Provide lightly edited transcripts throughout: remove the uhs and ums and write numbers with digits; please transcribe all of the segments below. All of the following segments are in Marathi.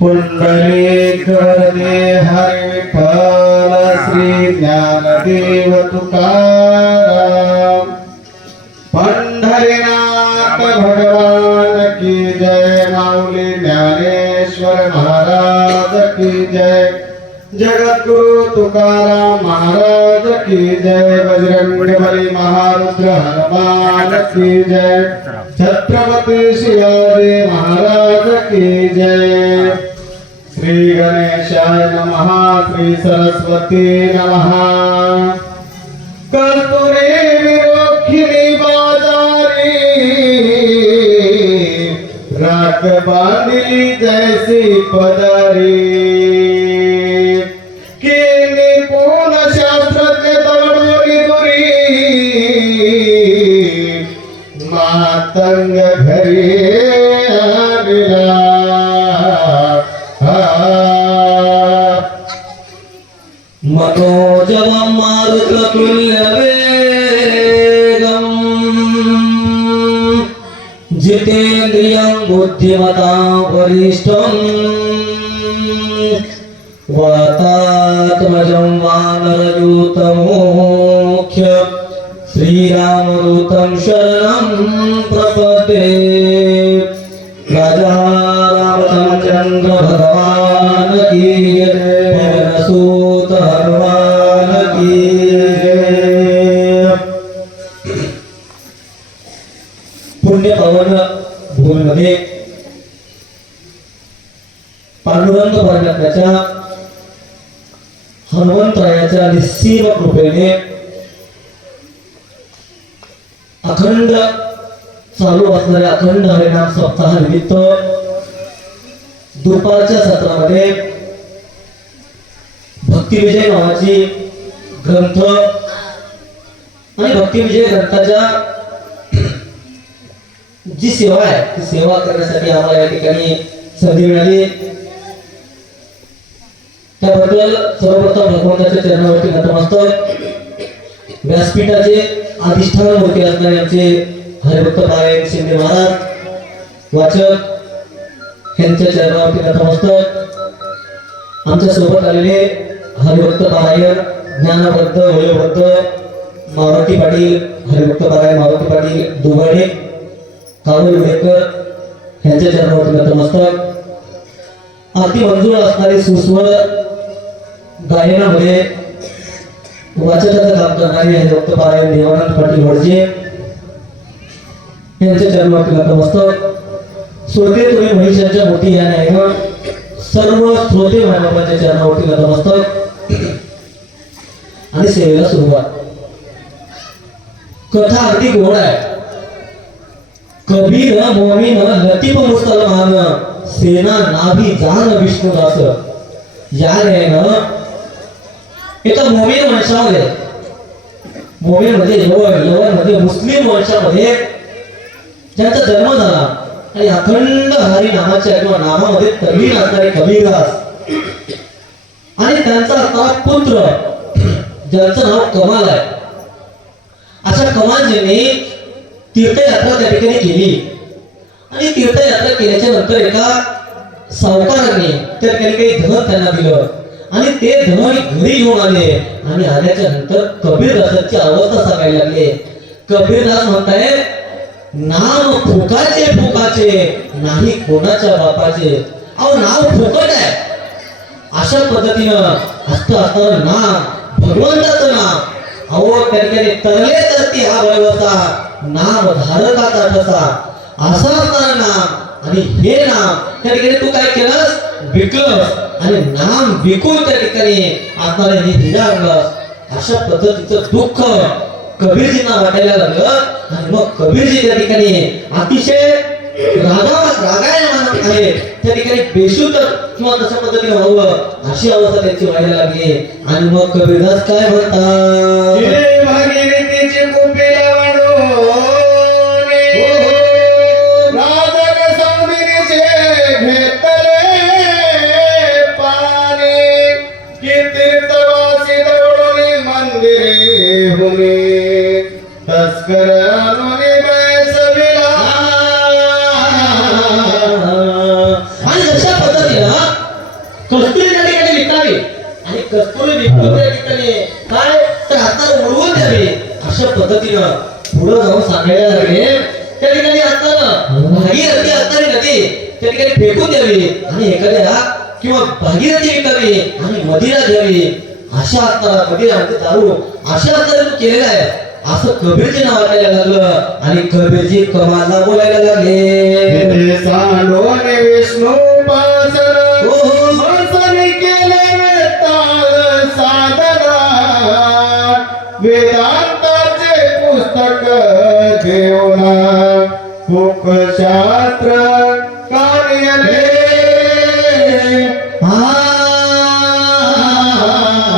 पुंडलिक वरदे हरि विठ्ठल श्री ज्ञानदेव तुकाराम पंढरीनाथ भगवान की जय माऊली ज्ञानेश्वर महाराज की जय जगद्गुरु तुकाराम महाराज की जय बजरंगबली महारुद्र हनुमान की जय छत्रपति शिवाजी महाराज की जय श्री गणेशाय नमः श्री सरस्वती नमः कर्पूरे विरोखिणी बाजारी राग बांधली जैसी पदारी मातंग घरी आविला मनोजवं मारुततुल्यवेगं जितेन्द्रियं बुद्धिमतां वरिष्ठं वातात्मजं वानरयूतमोख्यं श्रीरामदूतं शरणं प्रपद्ये राजा रामचंद्र भगवान की जय पवनसुत हनुमान की जय पुण्य पवन भूमीमध्ये पांडुरंग परमात्म्याच्या हनुमंतरायाच्या निस्सीम कृपेने अखंड चालू असणाऱ्या अखंड हरिनाम सप्ताह निमित्त दुपारच्या सत्रामध्ये भक्तिविजय नावाची ग्रंथ आणि भक्तिविजय ग्रंथाच्या जी सेवा आहे ती सेवा करण्यासाठी आम्हाला या ठिकाणी संधी मिळाली त्याबद्दल सर्वप्रथम भगवंताच्या चरणावरती नतमस्तक व्यासपीठाचे अधिष्ठान मूर्ती असणारे आमचे हरिभक्त पारायण शिंदे महाराज वाचक यांच्या चरणावरती नतमस्तक आमच्या सोबत आलेले हरिभक्त पारायण ज्ञानबद्ध वयोबद्ध मारुती पाटील हरिभक्त पारायण मारुती पाटील दुगाडे कावळे उडेकर यांच्या चरणावरती नतमस्तक अति मंजूर असणारे सुस्वर गायनामध्ये वाचकाचं काम करणारे हरिभक्त पारायण देवानंद पाटील वडजे यांच्या चरणावरती नतमस्तक श्रोते तुम्ही महिषांच्या मोठी या न्यायानं सर्व श्रोते मायबापांच्या चरणावरती नतमस्तक आणि सेवेला सुरुवात कथा अगदी गोड आहे कबीर मोमीन लतीफ मुसलमान सेना नाभी जान विष्णुदास या न्यायानं एका मोमीन वंशामध्ये मोमीन मध्ये यवन मध्ये मुस्लिम वंशामध्ये ज्यांचा जन्म झाला आणि अखंड हरी नामाच्या किंवा नामामध्ये तल्लीन असणारे कबीरदास आणि त्यांचा असणारा पुत्र ज्यांचं नाव कमाल आहे अशा कमालजीने तीर्थयात्रा त्या ठिकाणी केली आणि तीर्थयात्रा केल्याच्या नंतर एका सावकाराने त्या ठिकाणी काही धन त्यांना दिलं आणि ते धन घरी घेऊन आले आणि आल्याच्या नंतर कबीरदासाची अवस्था सांगायला लागले कबीरदास म्हणतायत नाम फुकाचे फुकाचे नाही कोणाच्या बापाचे अहो नाव फुकट आहे अशा पद्धतीनं असतं असताना नाम भगवंताचं नाम अहो त्या ठिकाणी तरले तरती हा वयवसा नाम धारकाचा ठसा असा असणारा नाम आणि हे नाम त्या ठिकाणी तू काय केलंस विकलंस आणि नाम विकून त्या ठिकाणी असणारे हे हिरावलंस अशा पद्धतीचं दुःख कबीरजींना वाटायला लागलं आणि मग कबीरजी त्या ठिकाणी अतिशय रागायला आहे त्या ठिकाणी बेशुद्ध किंवा तशा पद्धतीने व्हावं अशी अवस्था त्यांची व्हायला लागली आणि मग कबीरदास काय म्हणतात भागीरथीची कुपी तस्कर विकून त्या ठिकाणी काय तर हाताला उडवून द्यावे अशा पद्धतीनं पुढे जाऊन सांगायला लागले त्या ठिकाणी हाताला भागीरथी असणारी नदी त्या ठिकाणी फेकून द्यावी आणि एखाद्या किंवा भागीरथी विकावी आणि मदिरा द्यावी अशा हाताला मदिरा म्हणजे दारू अशा हाताला तू केलेला आहे असं कबीरजी नाव वाटायला लागलं आणि कबीरजी कमालला बोलायला लागले सांडोने विष्णू पासन माणसाने केले वेताळ साधना वेदांताचे पुस्तक देवना मुखशास्त्र कार्यालय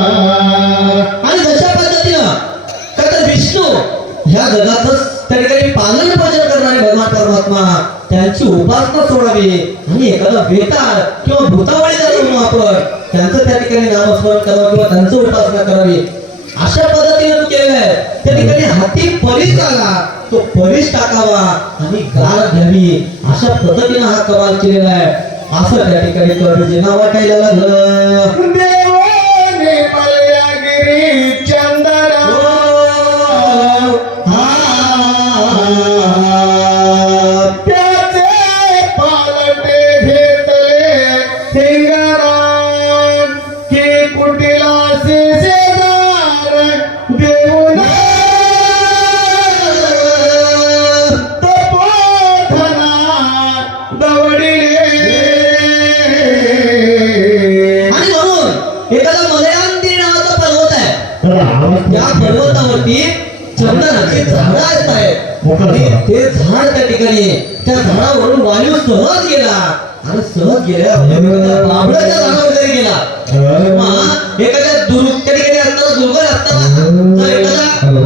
आणि जशा पद्धतीनं का तर विष्णू ह्या जगातच त्या ठिकाणी पालन पोषण करणारे भगवान परमात्मा त्यांची उपासना सोडावी आणि एखादा वेताळ किंवा भूतावळीचा म्हणून आपण त्यांचं त्या ठिकाणी नामस्मरण करावं किंवा त्यांचं उपासना करावी अशा पद्धतीने तू केलेलं आहे त्या ठिकाणी हाती परीस आला तो परीस टाकावा आणि गार घ्यावी अशा पद्धतीने हा कमाल केलेला आहे असं त्या ठिकाणी कबीरजी नाव वाटायला लागलं देवाने मलयागिरी चंदन त्याचे पालटे घेतले थिंगरान की कुटिलासी शेजार देऊन तपोधना दवडिले आणि म्हणून एखादा मलयांगिरी नावाचा पर्वत आहे त्या पर्वतावरती चंदनाची झाडं आहेत आणि ते झाड त्या ठिकाणी त्या झाडावरून वायू सहज गेला आणि सहज गेल्या बाबळाच्या झाडावर जरी गेला किंवा एखाद्या त्या ठिकाणी असताना दुर्गम असताना जर एखादा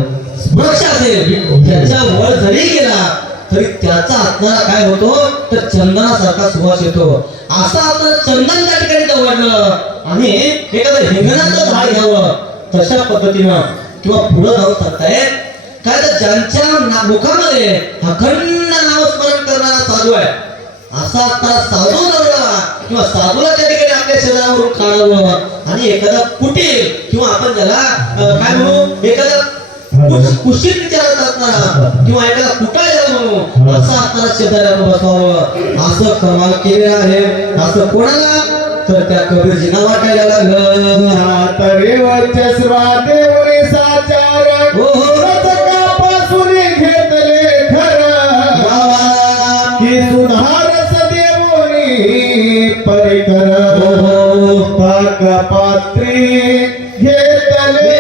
वृक्ष असेल त्याच्या वर जरी गेला तरी त्याचा आत्माला काय होतो तर चंदनासारखा सुवास येतो असा आपलं चंदन त्या ठिकाणी दवडलं आणि एखादं हिंगणाचं झाड घ्यावं तशा पद्धतीनं किंवा पुढे जाऊ सांगतायत काय तर ज्यांच्या मुखामध्ये अखंड नामस्मरण करणारा साधू आहे असा आता साधू दवडला किंवा साधूला त्या ठिकाणी आपल्या शरीरावरून काढावं आणि एखादा कुटील किंवा आपण त्याला काय म्हणू एखादा कुशीत विचारत असणारा किंवा एखादा कुटाळ झाला म्हणून असं आपल्याला शेजाऱ्यावर बसावं असं कमाल केलेलं आहे असं कोणाला तर त्या कबीरजींना वाटायला लागलं तरी वर्चस्वा देवरी साचार रचकापासून घेतले खरं की सुधारस देवनी परिकर पाक पात्री घेतले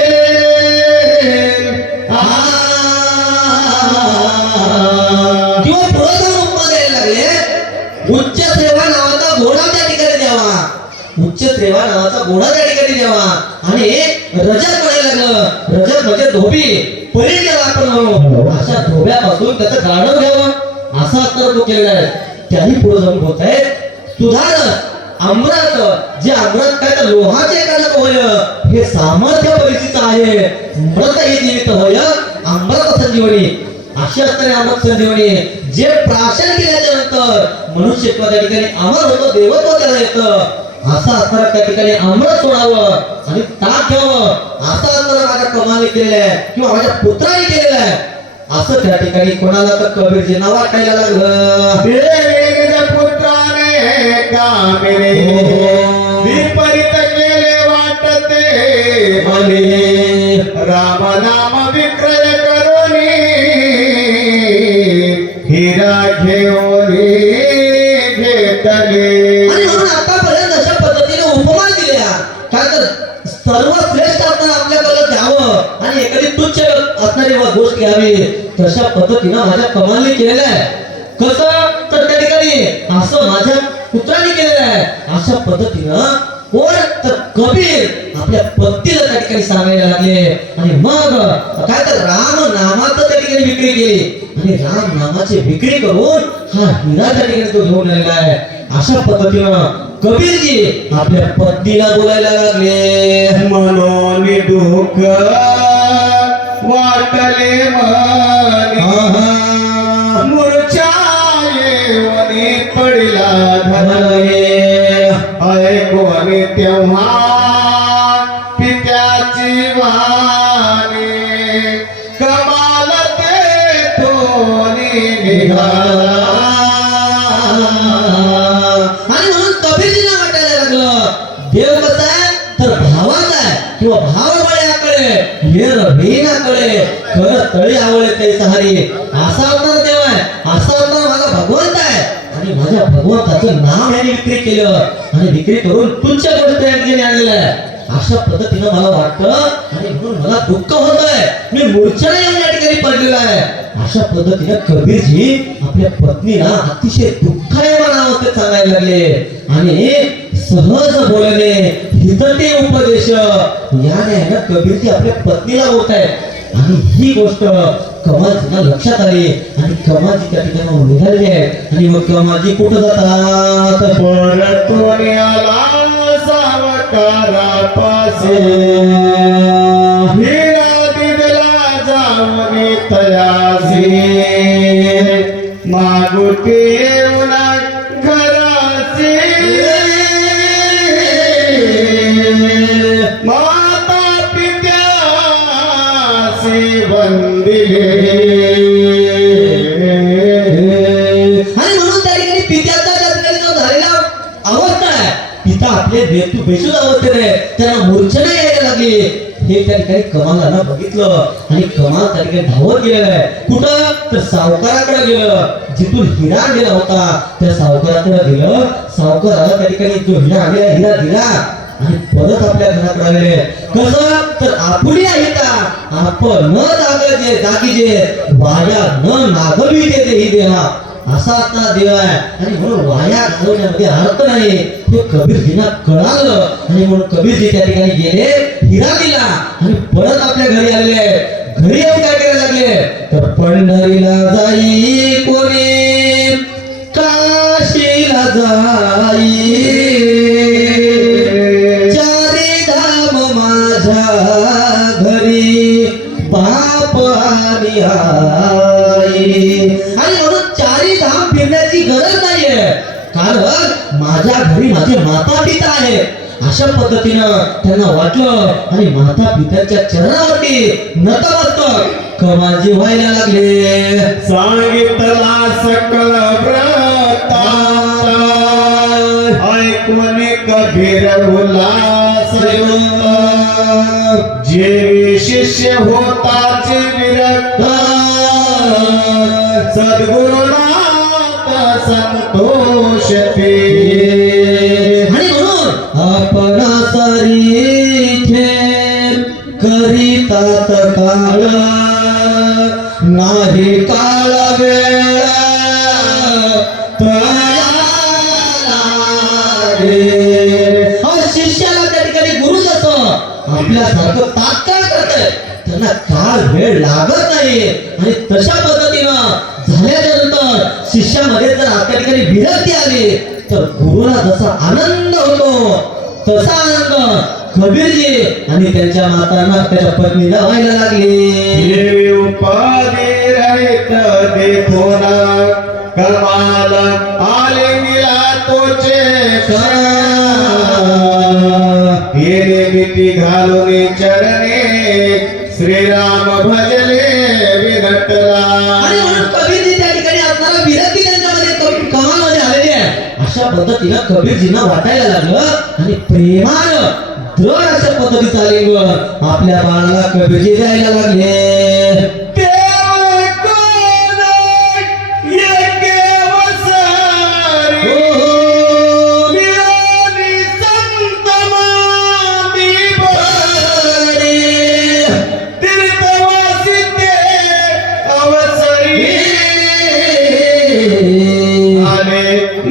किंवा पुढे जाऊन उपमा द्यायला लागले उच्च सेवा नावाचा घोडा त्या ठिकाणी द्यावा उच्च सेवा नावाचा घोडा त्या ठिकाणी द्यावा आणि रजत म्हणायला लागलं रजत म्हणजे धोबी परी द्यावा आपण म्हणू अशा धोब्यापासून त्याचं गाणं घ्यावं असा तर तो केलेला आहे त्याही पुढे जाऊन होत आहे सुधारक अमृत जे अमृत काय तर लोहाचे कणक होय हे सामर्थ्य परिस्थिती आहे मृत हे जीवित होय अमृत संजीवनी अशी असणारी अमृत संजीवनी जे प्राशन केल्याच्या नंतर मनुष्य त्या ठिकाणी अमर होतं देवत्व त्याला येतं असं असणारा त्या ठिकाणी अमृत सोडावं आणि ताक घ्यावं असं असणारा माझ्या कमाने केलेलं आहे किंवा माझ्या पुत्राने केलेलं आहे असं त्या ठिकाणी कोणाला तर कबीरजींना वाटायला लागलं देवीच्या पुत्राने कामिनी विपरीत केले वाटते मनी राम नाम विक्रय करोनी हिरा घेऊन घेतले आणि म्हणून आतापर्यंत अशा पद्धतीने उपमा दिल्या काय तर सर्वश्रेष्ठ आपण आपल्याकडे द्यावं आणि एखादी तुच्छ असणारी गोष्ट घ्यावी तशा पद्धतीनं माझ्या कमालने केलेलं आहे कसं तर त्या ठिकाणी असं माझ्या पुत्राने केलेलं आहे अशा पद्धतीनं कोण तर कबीर आपल्या पत्नीला त्या ठिकाणी सांगायला लागले आणि मग काय तर राम नामाचं त्या ठिकाणी विक्री केली आणि राम नामाची विक्री करून हा हिरा त्या ठिकाणी तो घेऊन आलेला आहे अशा पद्धतीनं कबीरजी आपल्या पत्नीला बोलायला लागले मनोन दुःख वाटले मूर्छा येवनी पडिला धरले ऐकून तेव्हा पित्या निघाला. आणि म्हणून कबीरजींना वाटायला लागलं देव कसा आहे तर भावाचा आहे किंवा भावबळ्याकडे हेर बेनाकडे खरं तळी आवळे ते सहारी असा अवतार देव आहे, असा अवतार माझा भगवंत आहे. आणि माझ्या भगवंताचं नाव याने विक्री केलं आणि विक्री करून तुच्छ गोष्ट यांनी आणलेलं आहे. अशा पद्धतीनं मला वाटतं आणि म्हणून मला दुःख होतंय, मी मूर्छना येऊन या ठिकाणी पडलेलो आहे. अशा पद्धतीनं कबीरजी आपल्या पत्नीला अतिशय दुःखायमान अवस्थेत सांगायला लागले आणि सहज बोलणे हितते उपदेश याने ना कबीरजी आपल्या पत्नीला बोलत आहेत. आणि ही गोष्ट कमाजींना लक्षात आली आणि कमाजी त्या ठिकाणी निघालेली आहे. आणि मग कमाजी कुठं जातात परतून आला सावकारापासे, हिरा दिदला जाऊन तयासी, मागुटी येऊन घरासी, माता पित्यासी वंदिले. आणि म्हणून त्या ठिकाणी पित्याचा त्या ठिकाणी जो झालेला अवस्था आहे, पिता आपले बेशुद्ध अवस्थेत आहे, त्यांना मूर्छना यायला लागली. हे त्या ठिकाणी कमालानं बघितलं आणि कमाल त्या ठिकाणी धावत गेलेलं कुठं तर सावकाराकडे गेलं. जिथून हिरा गेला होता त्या सावकाराकडे गेलं. सावकाराला त्या ठिकाणी जो हिरा आलेला हिरा दिला आणि परत आपल्या घराकडे आले. कसं तर आपुली आहे का आपण न जागीजे वाया न नागवी देही देहा असा आता देव आहे. आणि म्हणून वाया घालवण्यामध्ये अर्थ नाही हे कबीरजींना कळालं. आणि म्हणून कबीरजी त्या ठिकाणी गेले, हिरा दिला आणि परत आपल्या घरी आलेले. घरी येऊन काय करायला लागले तर पंढरीला जाई कोणी काशीला जाई, चारी धाम माझ्या घरी बाप आणि आई. आणि म्हणून चारी धाम फिरण्याची गरज नाहीये कारण माझ्या घरी माझे माता पिता आहे. अशा पद्धतीनं त्यांना वाटलं आणि माता पित्याच्या चरणावरती नतमस्तक कमाजी व्हायला लागले. सांगितला सकल व्रता ऐकून कबीर उल्हास, जे शिष्य होताचे विरक्त सद्गुरुनाथ संतोष ते. आणि म्हणून आपण सरीखे करीतात काळ नाही काळ वेळ शिष्याला त्या ठिकाणी गुरु जसं आपल्यासारखं तात्काळ करतंय त्यांना काळ वेळ लागत नाही. आणि तशा पद्धतीनं झाल्याच्या नंतर शिष्यामध्ये जर त्या ठिकाणी विरक्ती आली तर गुरुला जसा आनंद होतो तसा आनंद कबीरजी आणि त्यांच्या मातांना त्याच्या पत्नीला व्हायला लागले. उपाधी रहित देखोना कमाल आले मिला तोचे हिरे भीती घालून चरणे श्रीराम भजले विघटला. आणि म्हणून कबीरजी त्या ठिकाणी असणारा विरक्ती त्यांच्यामध्ये कमालमध्ये आलेली आहे. अशा पद्धतीनं कबीरजींना वाटायला लागलं आणि प्रेमानं दृढ अशा पद्धतीचा आलिंगन आपल्या बाळाला कबीरजी द्यायला लागले.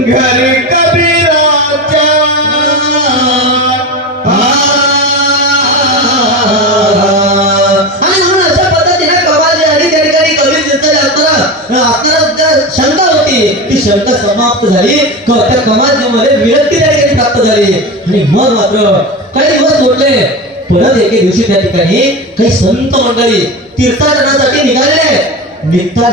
घरी कबीराच्या आणि म्हणून अशा पद्धतीने कमाल आणि त्या ठिकाणी कबीर आपल्याला शंका होती ती शंका समाप्त झाली. त्या कमालजीमध्ये विरक्ती त्या ठिकाणी प्राप्त झाली. आणि मग मात्र काही दिवस सोडले परत एके दिवशी त्या ठिकाणी काही संत मंडळी तीर्थाटनासाठी निघालेले. निघता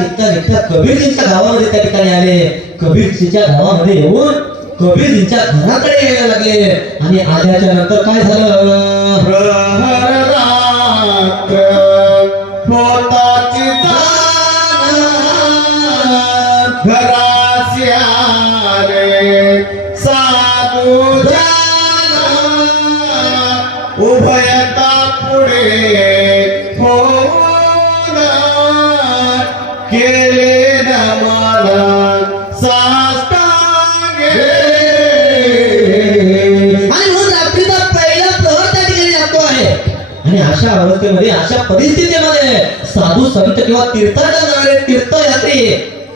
कबीरजींच्या गावामध्ये त्या ठिकाणी आले. कबीरजीच्या गावामध्ये येऊन कबीरजींच्या घराकडे यायला लागले. आणि आल्याच्या नंतर काय झालं प्रहर रात्र पोताची जाण घरासी आले साधू जाना उभयता पुढे होऊन केले नमन साष्टांगे. आणि म्हणून रात्रीचा पहिला प्रहर त्या ठिकाणी लागतो आहे. आणि अशा अवस्थेमध्ये अशा परिस्थितीमध्ये साधू संत किंवा तीर्थाटन करणारे तीर्थयात्री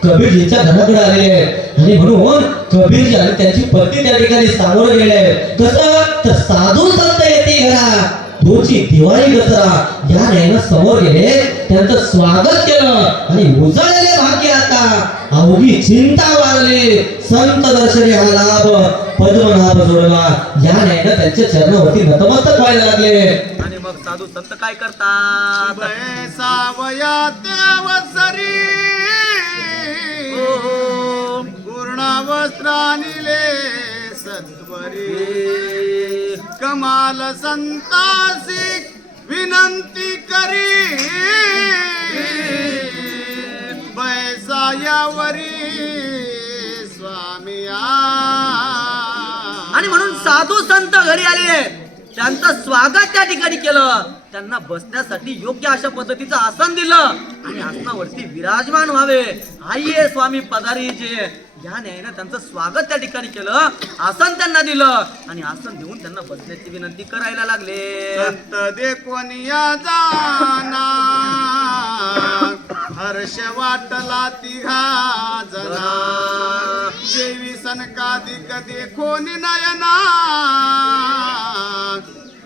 कबीरजींच्या घराकडे आलेले आहेत. आणि म्हणून कबीरजी आणि त्यांची पत्नी त्या ठिकाणी सामोरं गेले आहेत. कसं तर साधू संत येते घरात तोची दिवाळी दसरा या नयना समोर गेले त्यांचं स्वागत केलं आणि उजळलेले भाग्य आता अवघी चिंता वाढली. संत दर्शनी हा लाभ पद्मनाभ जोडला या नयना त्यांच्या चरणावरती नतमस्तक व्हायला लागले. आणि मग साधू संत काय करतात? सावयात वसरी पूर्णावस्त्रानिले सत्वरी कमाल संतासी विनंती करी बैसायावरी स्वामिया. आणि म्हणून साधू संत घरी आले त्यांचं स्वागत त्या ठिकाणी केलं. त्यांना बसण्यासाठी योग्य अशा पद्धतीचं आसन दिलं आणि आसनावरती विराजमान व्हावे. आइये स्वामी पधारीचे या न्यायानं त्यांचं स्वागत त्या ठिकाणी केलं. आसन त्यांना दिलं आणि आसन देऊन त्यांना बसण्याची विनंती करायला लागले. संत दे कोणिया जाना हर्ष वाटला तिघा जना देवी सनकादिक देखोनी नयना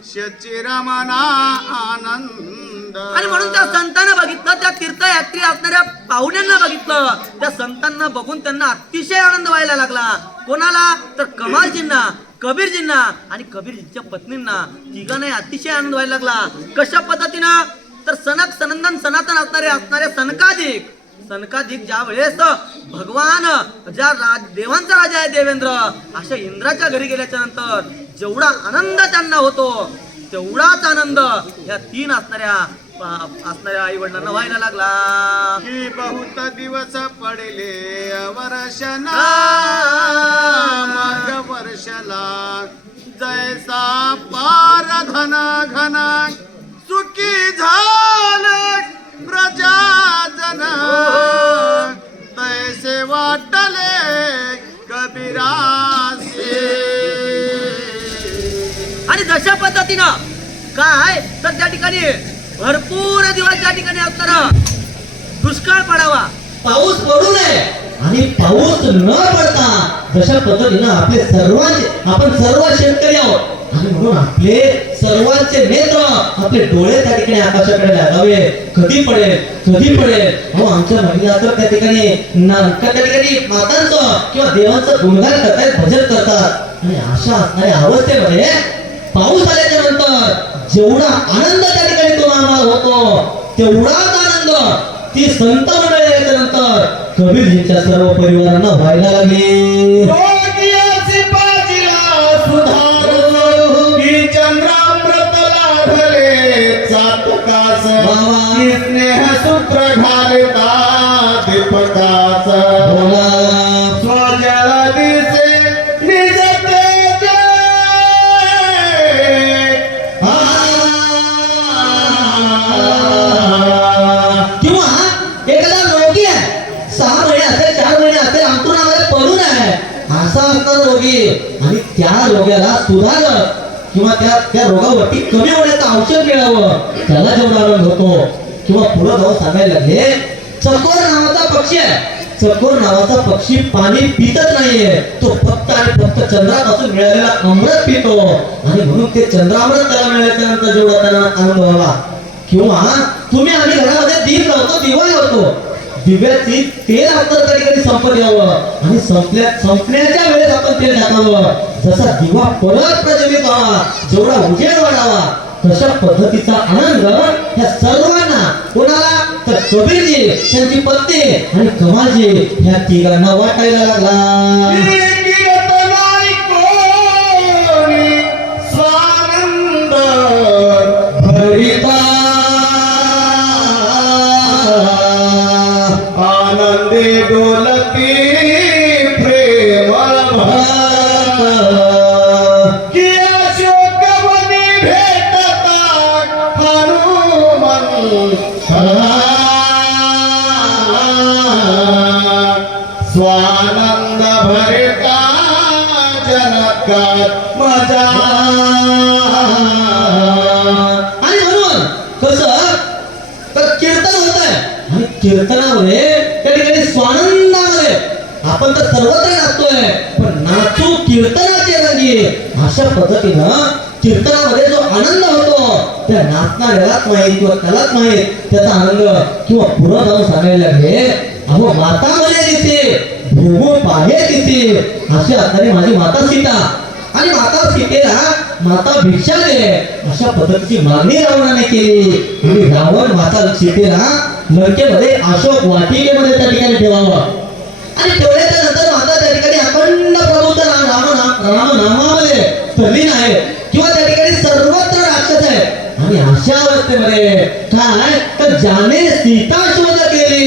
शचिरमना आनंद. आणि म्हणून त्या संतांना बघितलं, त्या तीर्थयात्री असणाऱ्या पाहुण्यांना बघितलं. त्या संतांना बघून त्यांना अतिशय आनंद व्हायला लागला. कोणाला तर कमालजींना, कबीरजींना आणि कबीरजींच्या पत्नींना तिघांना अतिशय आनंद व्हायला लागला. कशा पद्धतीनं तर सनक सनंदन सनातन असणारे सनकाधिक ज्या वेळेस भगवान ज्या देवांचा राजा आहे देवेंद्र अशा इंद्राच्या घरी गेल्याच्या नंतर जेवढा आनंद त्यांना होतो तेवढाच आनंद या तीन असणाऱ्या आई वडिलांना व्हायला लागला. की बहुत दिवस पडले वर्षना मग वर्षला जैसा पार धन घन सुखी झाले प्रजाजन तैसे वाटले कबीरासे. आणि जशा पद्धतीनं काय तर त्या ठिकाणी भरपूर दिवस त्या ठिकाणी असणार दुष्काळ पडावा, पाऊस पडू नये आणि पाऊस न पडता जशा पद्धतीनं आपण सर्व शेतकरी आहोत आणि म्हणून आपले सर्वांचे नेत्र आपले डोळे त्या ठिकाणी आकाशाकडे लागावे. कधी पडेल हो आमच्या महिला तर त्या ठिकाणी मातांचं किंवा देवांचं गुणगान करतायत, भजन करतात. आणि अशा असणाऱ्या अवस्थेमध्ये पाऊस आल्याच्या नंतर जेवढा आनंद त्या ठिकाणी तो आम्हाला होतो तेवढाच आनंद ती संत मंडळी आल्याच्या नंतर कबीरजींच्या सर्व परिवारांना व्हायला लागले. चंद्रामृत लाभले चातुकास स्नेह सूत्र घालता दीपकास बोला स्वजल दिसे निज तेज किंवा एखादा रोगी आहे 6 महिने असेल 4 महिने असेल अंतरुणामध्ये पडून आहे असा असणारा रोगी आणि त्या रोग्याला सुधारत किंवा त्या रोगावरती कमी होण्याचं औषध मिळावं त्याला जेवढा आनंद होतो. किंवा पुढे जाऊन सांगायला लागले चकोर नावाचा पक्षी आहे. चकोर नावाचा पक्षी पाणी पितच नाहीये, तो फक्त आणि फक्त चंद्रापासून मिळालेला अमृत पितो आणि म्हणून ते चंद्रामृत त्याला मिळाल्याच्या नंतर जेवढा त्याला आनंद व्हावा. किंवा आम्ही घरामध्ये दीप लावतो, दिवा लावतो, दिव्याची तेल आपलं कधी कधी संपत यावं आणि संपण्याच्या वेळेस आपण तेल टाकावं. जसा दिवा परत प्रज्वलित व्हावा, जेवढा उजेड वाढावा तशा पद्धतीचा आनंद या सर्वांना कोणाला तर कबीरजी, त्यांची पत्नी आणि कमालजी ह्या तिघांना वाटायला लागला. स्वानंद भरिता आनंदे डोलती की अशोकवनी भेटता स्वानंद भरता जनकात मजा. आणि म्हणून कसं तर कीर्तन होत आहे आणि कीर्तनामध्ये त्या ठिकाणी स्वानंदामध्ये आपण तर सर्वत्र नाचतोय पण नाचू कीर्तनाचे रंगी. अशा पद्धतीनं कीर्तनामध्ये जो आनंद होतो त्या नाचणाऱ्यालाच माहीत किंवा त्यालाच माहीत त्याचा आनंद. किंवा पुढं जाऊन सांगायला लागले अहो माता म्हणे दिसे भोगो पाहे तिथे अशी असणारी माझी माता सीता. आणि माता सीतेला माता भिक्षा दे अशा पद्धतीची मागणी रावणाने केली. आणि रावण माता सीतेला लंकेमध्ये अशोक वाटिकेमध्ये त्या ठिकाणी ठेवावं आणि ठेवल्याच्या नंतर माता त्या ठिकाणी अखंड प्रभूचं रामनामामध्ये तल्लीन आहे किंवा त्या ठिकाणी सर्वत्र राक्षस आहे. आणि अशा अवस्थेमध्ये काय तर ज्याने सीता शोध केली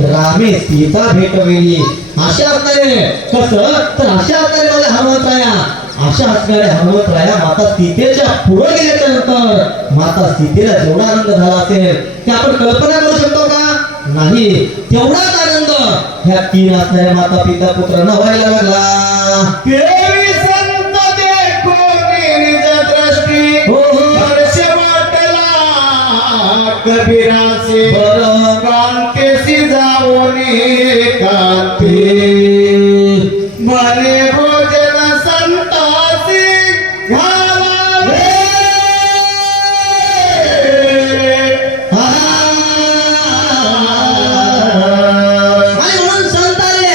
रामे सीता भेटवेली. अशा असणारे कसं तर अशा असणारे माझ्या हनुमंतराया अशा असणाऱ्या हनुमंतराया माता सीतेच्या पुढे गेल्याच्या नंतर माता सीतेला जेवढा आनंद झाला असेल ते आपण कल्पना करू शकतो का नाही. तेवढाच आनंद ह्या तीन असणाऱ्या माता पिता पुत्रांना व्हायला लागला. देवी संत देखून निज दृष्टी हो. हर्ष वाटला कबीरासे बरं. कांतेसी जाऊनी कांती म्हणे भोजन संतासी घालावे. आणि म्हणून संत आले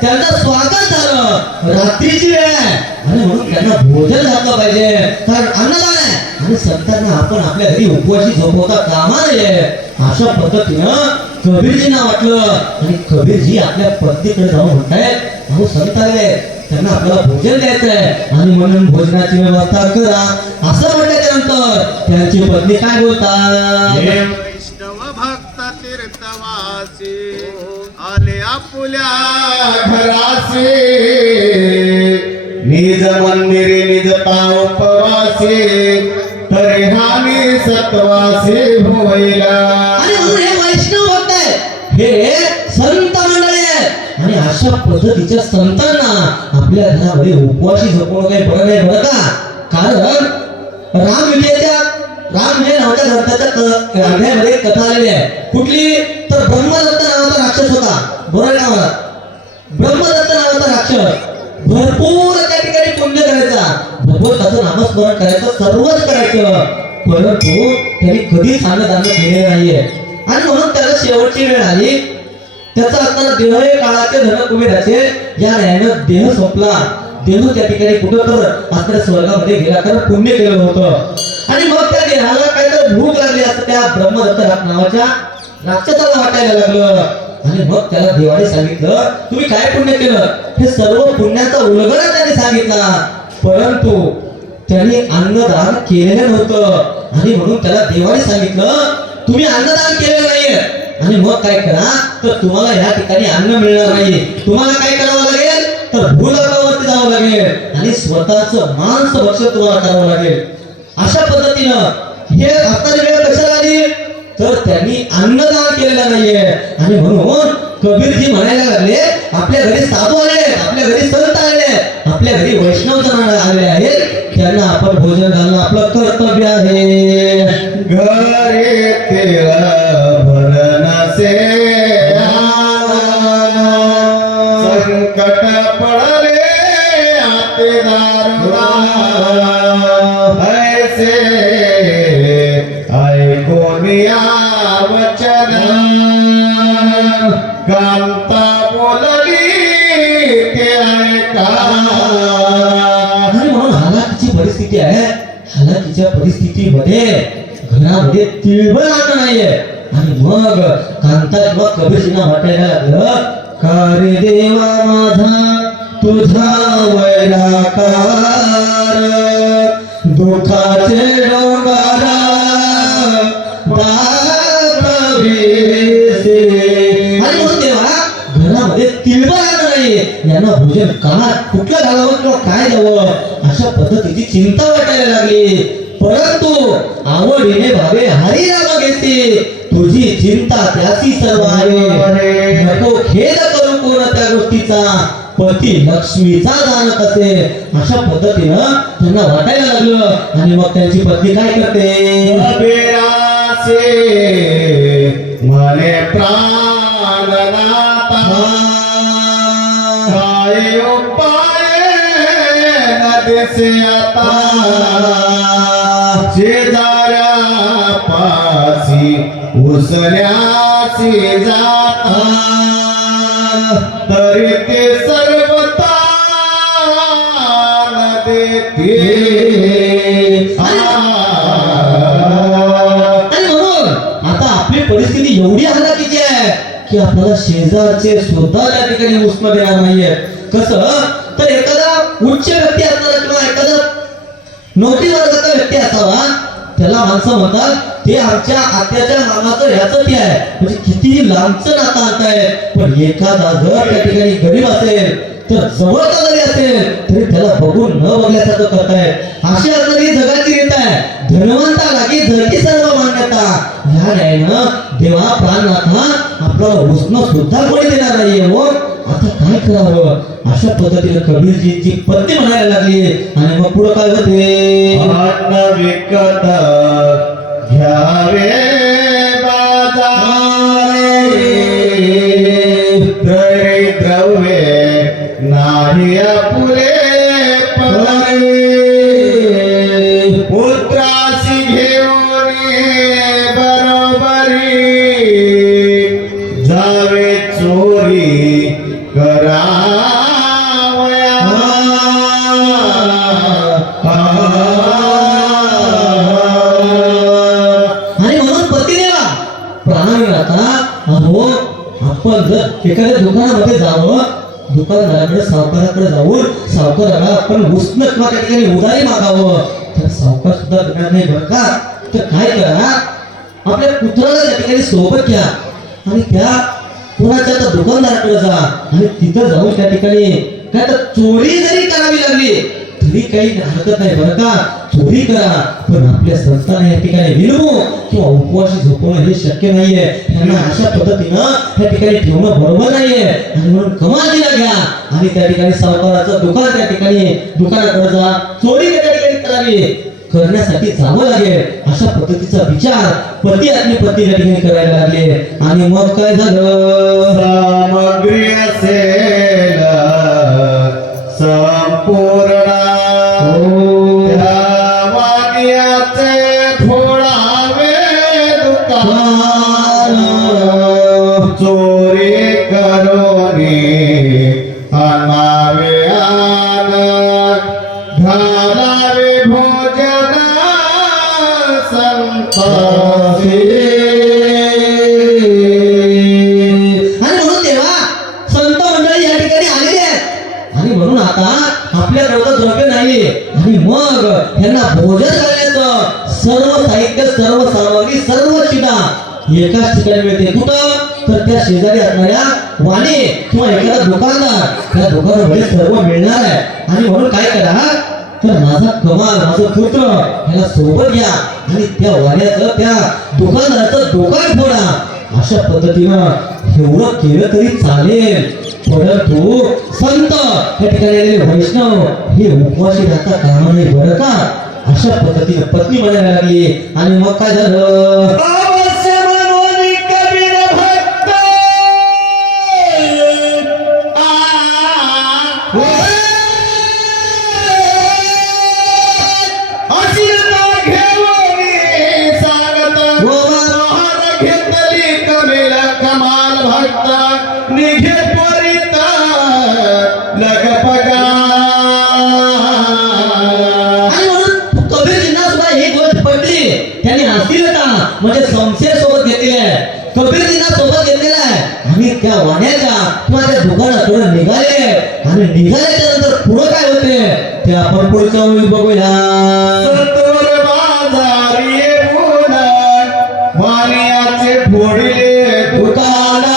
त्यांचं स्वागत झालं. रात्रीची वेळ आहे आणि म्हणून त्यांना भोजन घातलं पाहिजे कारण अन्नदान आहे. आणि संतांना आपण आपल्या घरी उपवासी झोपवता कामा नये. अशा पद्धतीनं कबीरजींना वाटलं आणि कबीरजी आपल्या पत्नीकडे जाऊन म्हणतायत अहो संत आले त्यांना आपल्याला भोजन द्यायचं आहे आणि म्हणून भोजनाची व्यवस्था करा. असं म्हटल्याच्या नंतर त्यांची पत्नी काय बोलतात वैष्णव भक्त तीर्थवासी आले आपुल्या घरासे निज मंदिरे निज उपवासी तरी हानी सत्वासी होईला. आणि म्हणून हे वैष्णव भक्त आहे हे संत मंडळी आहेत. आणि अशा पद्धतीच्या संतांना आपल्या घरामध्ये उपवासी झोपवणं काही बरं नाही बरं का. कारण रामविजय नावाच्या ग्रंथाच्या अध्यायामध्ये कथा आलेली आहे. कुठली तर ब्रह्मदत्त नावाचा राक्षस होता. बरोबर का मला ब्रह्मदत्त नावाचा राक्षस भरपूर त्या ठिकाणी पुण्य करायचा भगवंताचं नामस्मरण करायचं सर्वच करायचं परंतु त्यांनी कधीच अन्नदान केले नाहीये. आणि म्हणून त्याला शेवटची वेळ आली. त्याचा असताना देह हे काळाचे धन कुबेराचे या न्यायानं देह संपला. देह त्या ठिकाणी कुठं तर आपल्या स्वर्गामध्ये गेला कारण पुण्य केलं होतं. आणि मग त्या देहाला काहीतरी भूक लागली असं त्या ब्रह्मदत्त नावाच्या राक्षसाला वाटायला लागलं. आणि मग त्याला देवाने सांगितलं तुम्ही काय पुण्य केलं हे सर्व पुण्याचा उलगडा त्यांनी सांगितला परंतु त्यांनी अन्नदान केलेलं नव्हतं. आणि म्हणून त्याला देवाने सांगितलं तुम्ही अन्नदान केलेलं नाहीये आणि मग काय करा तर तुम्हाला या ठिकाणी अन्न मिळणार नाही. तुम्हाला काय करावं लागेल तर भूलोकावरती जावं लागेल आणि स्वतःचं मांस भक्षण तुम्हाला करावं लागेल. अशा पद्धतीनं हे असणारी वेळ कशाला आली तर त्यांनी अन्नदान केलेलं नाहीये. आणि म्हणून कबीरजी म्हणायला लागले आपल्या घरी साधू आले आपल्या घरी संत आले आपल्या घरी वैष्णव जन आले आहेत त्यांना आपण भोजन घालणं आपलं कर्तव्य आहे. घरे तेरा भरनसे संकट पडले आते दारुणा ऐसे ऐकोनिया वचन कांता बोलली ते ऐका. आणि म्हणून हालाकीची परिस्थिती आहे. हालाकीच्या परिस्थितीमध्ये घरामध्ये तिळभर अन्न नाहीये. आणि मग कांता किंवा कबीरजींना वाटायला लागलं का रे देवा माझा तुझा वैराकार दुःखाचे डोंगर दाखविसे. आणि म्हणून देवा घरामध्ये तिळभर अन्न नाहीये. यांना भोजन कुठलं घालावं किंवा काय द्यावं अशा पद्धतीची चिंता वाटायला लागली. परंतु आवडीने भावे हरी नाम घेते, तुझी चिंता त्याची सर्व आहे. नको खेद करू कोण त्या गोष्टीचा, पती लक्ष्मीचा जाणत असे. अशा पद्धतीनं त्यांना वाटायला लागलं. आणि मग त्यांची पत्नी काय करते, कबीराचे म्हणे प्राणनाथा, काय उपाय न दिसे आता. शेजाऱ्या पासी उसण्यासी जाता, तरी ते सर्वता न देते. आणि म्हणून आता आपली परिस्थिती एवढी हलाखीची आहे की आपल्याला शेजारचे सुद्धा त्या ठिकाणी उष्ण देणार नाहीये. कसं तर एखादा उच्च व्यक्ती असणारा किंवा एखादा नोकरी वर्गाचा व्यक्ती असावा, त्याला माणसं म्हणतात ते आमच्या आत्याच्या नामाचं ह्याचं ते आहे, म्हणजे कितीही लांबचं नातं आता आहे. पण एखादा जर त्या ठिकाणी गरीब असेल तर जवळचा जरी असेल तरी त्याला बघून न बघल्यासारखं करताय. अशी असणारी जगाची रीत आहे. धनवंता लागी जळती सर्व मान्यता. ह्या न्यायानं देवा प्राणनाथा आपल्याला उष्ण सुद्धा कोणी देणार नाहीये. हो आता काय करावं, अशा पद्धतीने कबीरजीची पत्नी म्हणायला लागली. आणि मग पुढे काय होते, अन्न विकत घ्यावे बाजारे, तरी द्रव्ये नाही आपुले पदरे. पुत्रासी घेऊन बरोबरी, जावे चोरी करावया. आणि म्हणून पतीदेवा प्राणनाथा, अहो आपण जर एखाद्या दुकानामध्ये जावं, दुकानदाराकडे सावकाराकडे जाऊन सावकाराला आपण उष्ण किंवा त्या ठिकाणी उधारी मागावं, तर सावकार सुद्धा देणार नाही बरं का. तर काय करा, आपल्या पुत्राला त्या ठिकाणी सोबत घ्या आणि त्या कोणाच्या तर दुकानदाराकडे जा आणि तिथं जाऊन त्या ठिकाणी काय तर चोरी जरी करावी लागली तरी काही हरकत नाही बरं का. चोरी करा, पण आपल्या संस्थाने या ठिकाणी विलंबू किंवा उपवासी झोपवणं हे शक्य नाहीये. त्यांना अशा पद्धतीनं त्या ठिकाणी ठेवणं बरोबर नाहीये. आणि म्हणून कमालीला घ्या आणि त्या ठिकाणी सावकाराचं दुकान त्या ठिकाणी दुकानाकडे जा, चोरी त्या ठिकाणी करावी करण्यासाठी जावं लागेल. अशा पद्धतीचा विचार पती आणि पत्नी त्या ठिकाणी करायला लागले. आणि मग काय झालं, सामग्री असेल संपूर्ण, त्या वाण्याचे फोडावे दुकान. चोरी करोनी आणावे आन, घालावे भोजन संपासी. आणि म्हणून तेव्हा संत मंडळी या ठिकाणी आलेली आहेत. आणि म्हणून आता आपल्याकडे द्रव्य नाही आणि मग यांना भोजन करण्याचं सर्व साहित्य, सर्व सामग्री, सर्व शिदा एकाच ठिकाणी मिळते. कुठं तर त्या शेजारी असणाऱ्या वाणी किंवा एखादा दुकानदार, त्या दुकानामध्ये सर्व मिळणार आहे. आणि म्हणून काय करा, तर माझा कमाल, माझं पुत्र ह्याला सोबत घ्या आणि त्या वाण्याचं, त्या दुकानदाराचं दुकान फोडा. अशा पद्धतीनं एवढं केलं तरी चालेल. परंतु संत या ठिकाणी आलेले वैष्णव हे उपवासी राहता कामा नये बरं का. अशा पद्धतीने पत्नी म्हणायला लागली. आणि मग काय झालं, अवश्य मनोनी कबीर भक्त अशीलता घेऊन सांगत, मोहर घेतली कबीर कमाल भक्त, निघे त्वरित लगपगा. आणि म्हणून कबीरजींना सुद्धा ही गोष्ट पटली. त्यांनी अश्लीलता म्हणजे संशय सोबत घेतलेला आहे, कबीरजींना सोबत घेतलेला आहे. आणि त्या वाण्याच्या किंवा त्या दुकानाकडे निघाले. आणि निघाल्याच्या नंतर पुढे काय होते ते आपण पुढच्या वेळी बघूया. सत्वर बाजारी येऊन वाण्याचे फोडले दुकाना,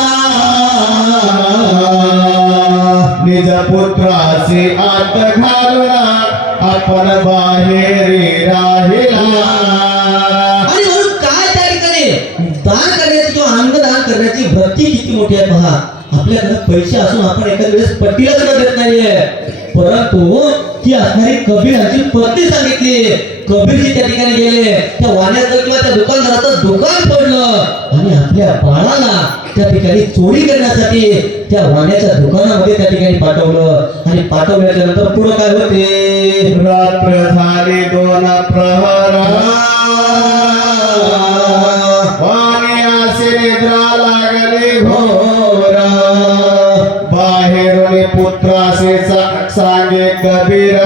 निज पुत्राचे आत घालला आपण बाहेर राहिला. आणि म्हणून काय त्या ठिकाणी दान करण्याची किंवा अंगदान करण्याची वृत्ती किती मोठी आहे पहा. आपल्याकडे पैसे असून आपण एखाद्या वेळेस पट्टीला सुद्धा देत नाहीये, परंतु ती असणारी कबीराची पत्नी सांगितली. कबीरजी त्या ठिकाणी गेले, त्या वाण्याचं किंवा त्या दुकानदाराचं दुकान पडलं आणि आपल्या बाळाला त्या ठिकाणी चोरी करण्यासाठी त्या वाण्याच्या दुकानामध्ये त्या ठिकाणी पाठवलं. आणि पाठवल्याच्या नंतर पुढे काय होते, रात्र झाली 2 प्रहरा वाणी असे निद्रा लागली घोर. बाहेरून पुत्रासे सांगे कबीर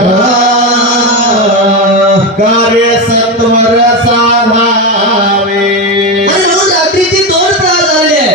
कार्य सत्वर साधावे. आणि म्हणून रात्रीची 2 प्रहर झाले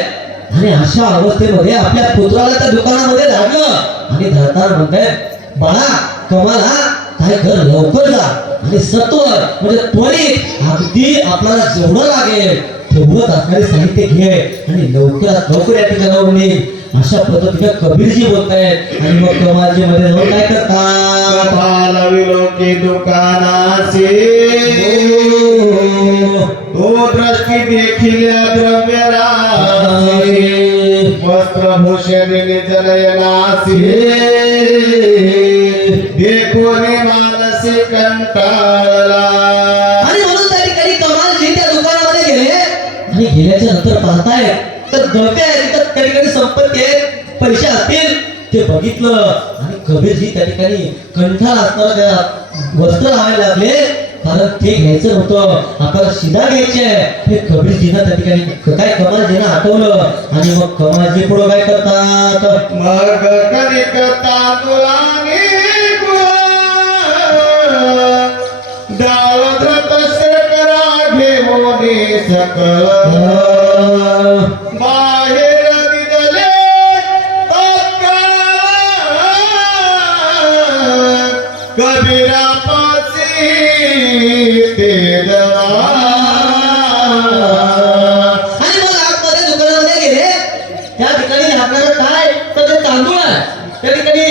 आणि अशा अवस्थेमध्ये आपल्या पुत्राला त्या दुकानामध्ये धाडलं आणि धाडताना म्हणतायत, बाळा कमाला काय कर, लवकर जा आणि सत्वर म्हणजे त्वरित अगदी आपल्याला जेवढं लागेल तेवढंच असणारे साहित्य घे आणि लवकरात लवकर या ठिकाणावरून निघ. अशा पद्धतीने कबीरजी बोलतायत. आणि मग कमालजी मध्ये जाऊन काय करतात, पालविलो की दुकानासे तो दृष्टी देखिल्या द्रव्यराशी वस्त्रभूषण निजनयनासी देखून मानसी कंटाळला. आणि म्हणून त्या ठिकाणी कमालजी त्या दुकानामध्ये गेले आणि गेल्याच्या नंतर पाहतायत तर दळते आहे तिथं त्या ठिकाणी संपत्ती आहे, पैसे असतील ते बघितलं. आणि कबीरजी त्या ठिकाणी कंठाला असणारं त्या वस्त्र लावायला लागले, कारण ते घ्यायचं नव्हतं, आपल्याला शिदा घ्यायचे. हे कबीरजीनं त्या ठिकाणी काय कमालजीनं आठवलं. आणि मग कमालजी पुढे काय करतात, मग कनिक तांदुळाने डाळ धृत शेकरा घेऊन सकळ बाहेर निघाले तत्काळ कबीरापाशी ते दवा. आणि मग आतमध्ये दुकानामध्ये गेले. त्या ठिकाणी लागणारं काय तर ते तांदूळ आहे, त्या ठिकाणी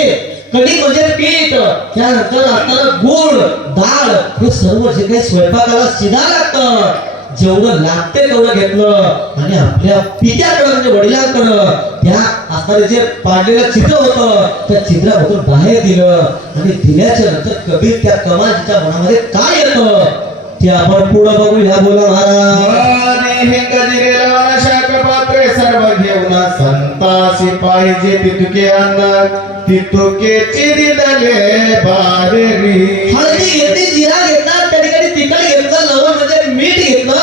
कढी म्हणजे पीठ, त्यानंतर असणारं गुळ, डाळ, हे सर्व जे काही स्वयंपाकाला शिदा लागतं जेवढं लागते तेवढं घेतलं. आणि आपल्या पित्याकडं म्हणजे वडिलांकडं त्या असणारे जे पाडलेलं छिद्र होतं त्या छिद्रामधून बाहेर दिलं. आणि दिल्याच्या नंतर कबीर त्या कमालजीच्या मनामध्ये काय येतं ते आपण पुढे बघूया. बोला महाराज. हे गजरेला शाख पात्रे सर्व घेऊन संतासी पाहिजे तितुके अन्न तितुकेची दिदले बाहेरी. हळदी घेतली, जिरा घेतला, त्या ठिकाणी तिखट घेतलं, लवण म्हणजे मीठ घेतलं,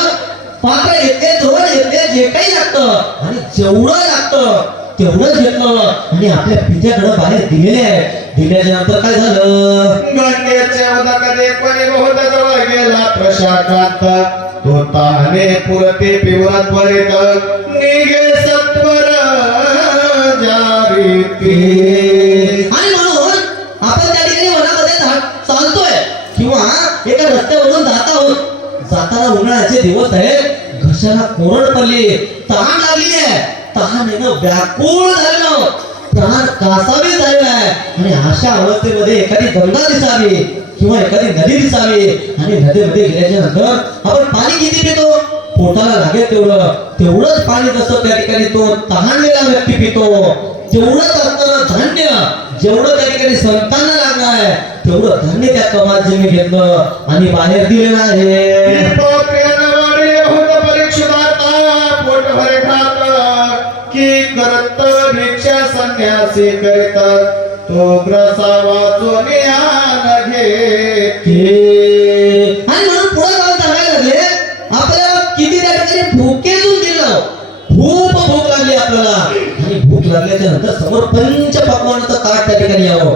पात्र घेतले, धोरण घेतले, जे काही लागतं आणि जेवढं लागतं तेवढंच घेतलं आणि आपल्या पित्याकडे बाहेर दिलेले आहे. दिल्याच्या नंतर काय झालं, गंगेच्या उदकाने कोणी बहुत जवळ गेला प्रशाकांत तो ताने पुरते पिवरा त्वरित निघे सत्वर जारीती. आणि म्हणून आपण त्या ठिकाणी वनामध्ये चालतोय किंवा एका रस्त्यावरून जात आहोत. जाताना उन्हाळ्याचे दिवस आहेत, घशाला कोरड पडली, तहान लागली आहे, तहानेनं व्याकुळ झालेलं, प्राण कासावी झालेला आहे. आणि अशा अवस्थेमध्ये एखादी गंगा दिसावी किंवा एखादी नदी दिसावी आणि नदीमध्ये गेल्याच्या नंतर आपण पाणी किती पितो, पोटाला लागेल तेवढंच पाणी जसं त्या ठिकाणी तो तहानलेला व्यक्ती पितो, तेवढंच असणारं धान्य जेवढं त्या ठिकाणी संतांना लागणार आहे तेवढं धान्य त्या कमालजीने घेतलं आणि बाहेर दिलेलं आहे. पोट भरे खात की करत भिक्षा संन्यासी करीत तो ग्रसा वाचून आन घेते. आणि म्हणून पुढे जाऊन सांगायला लागले आपल्याला किती त्या ठिकाणी भुकेतून दिलं, खूप भूक लागली आपल्याला. आणि भूक लागल्याच्या नंतर समोर पंचपक्वानाचं ताट त्या ठिकाणी यावं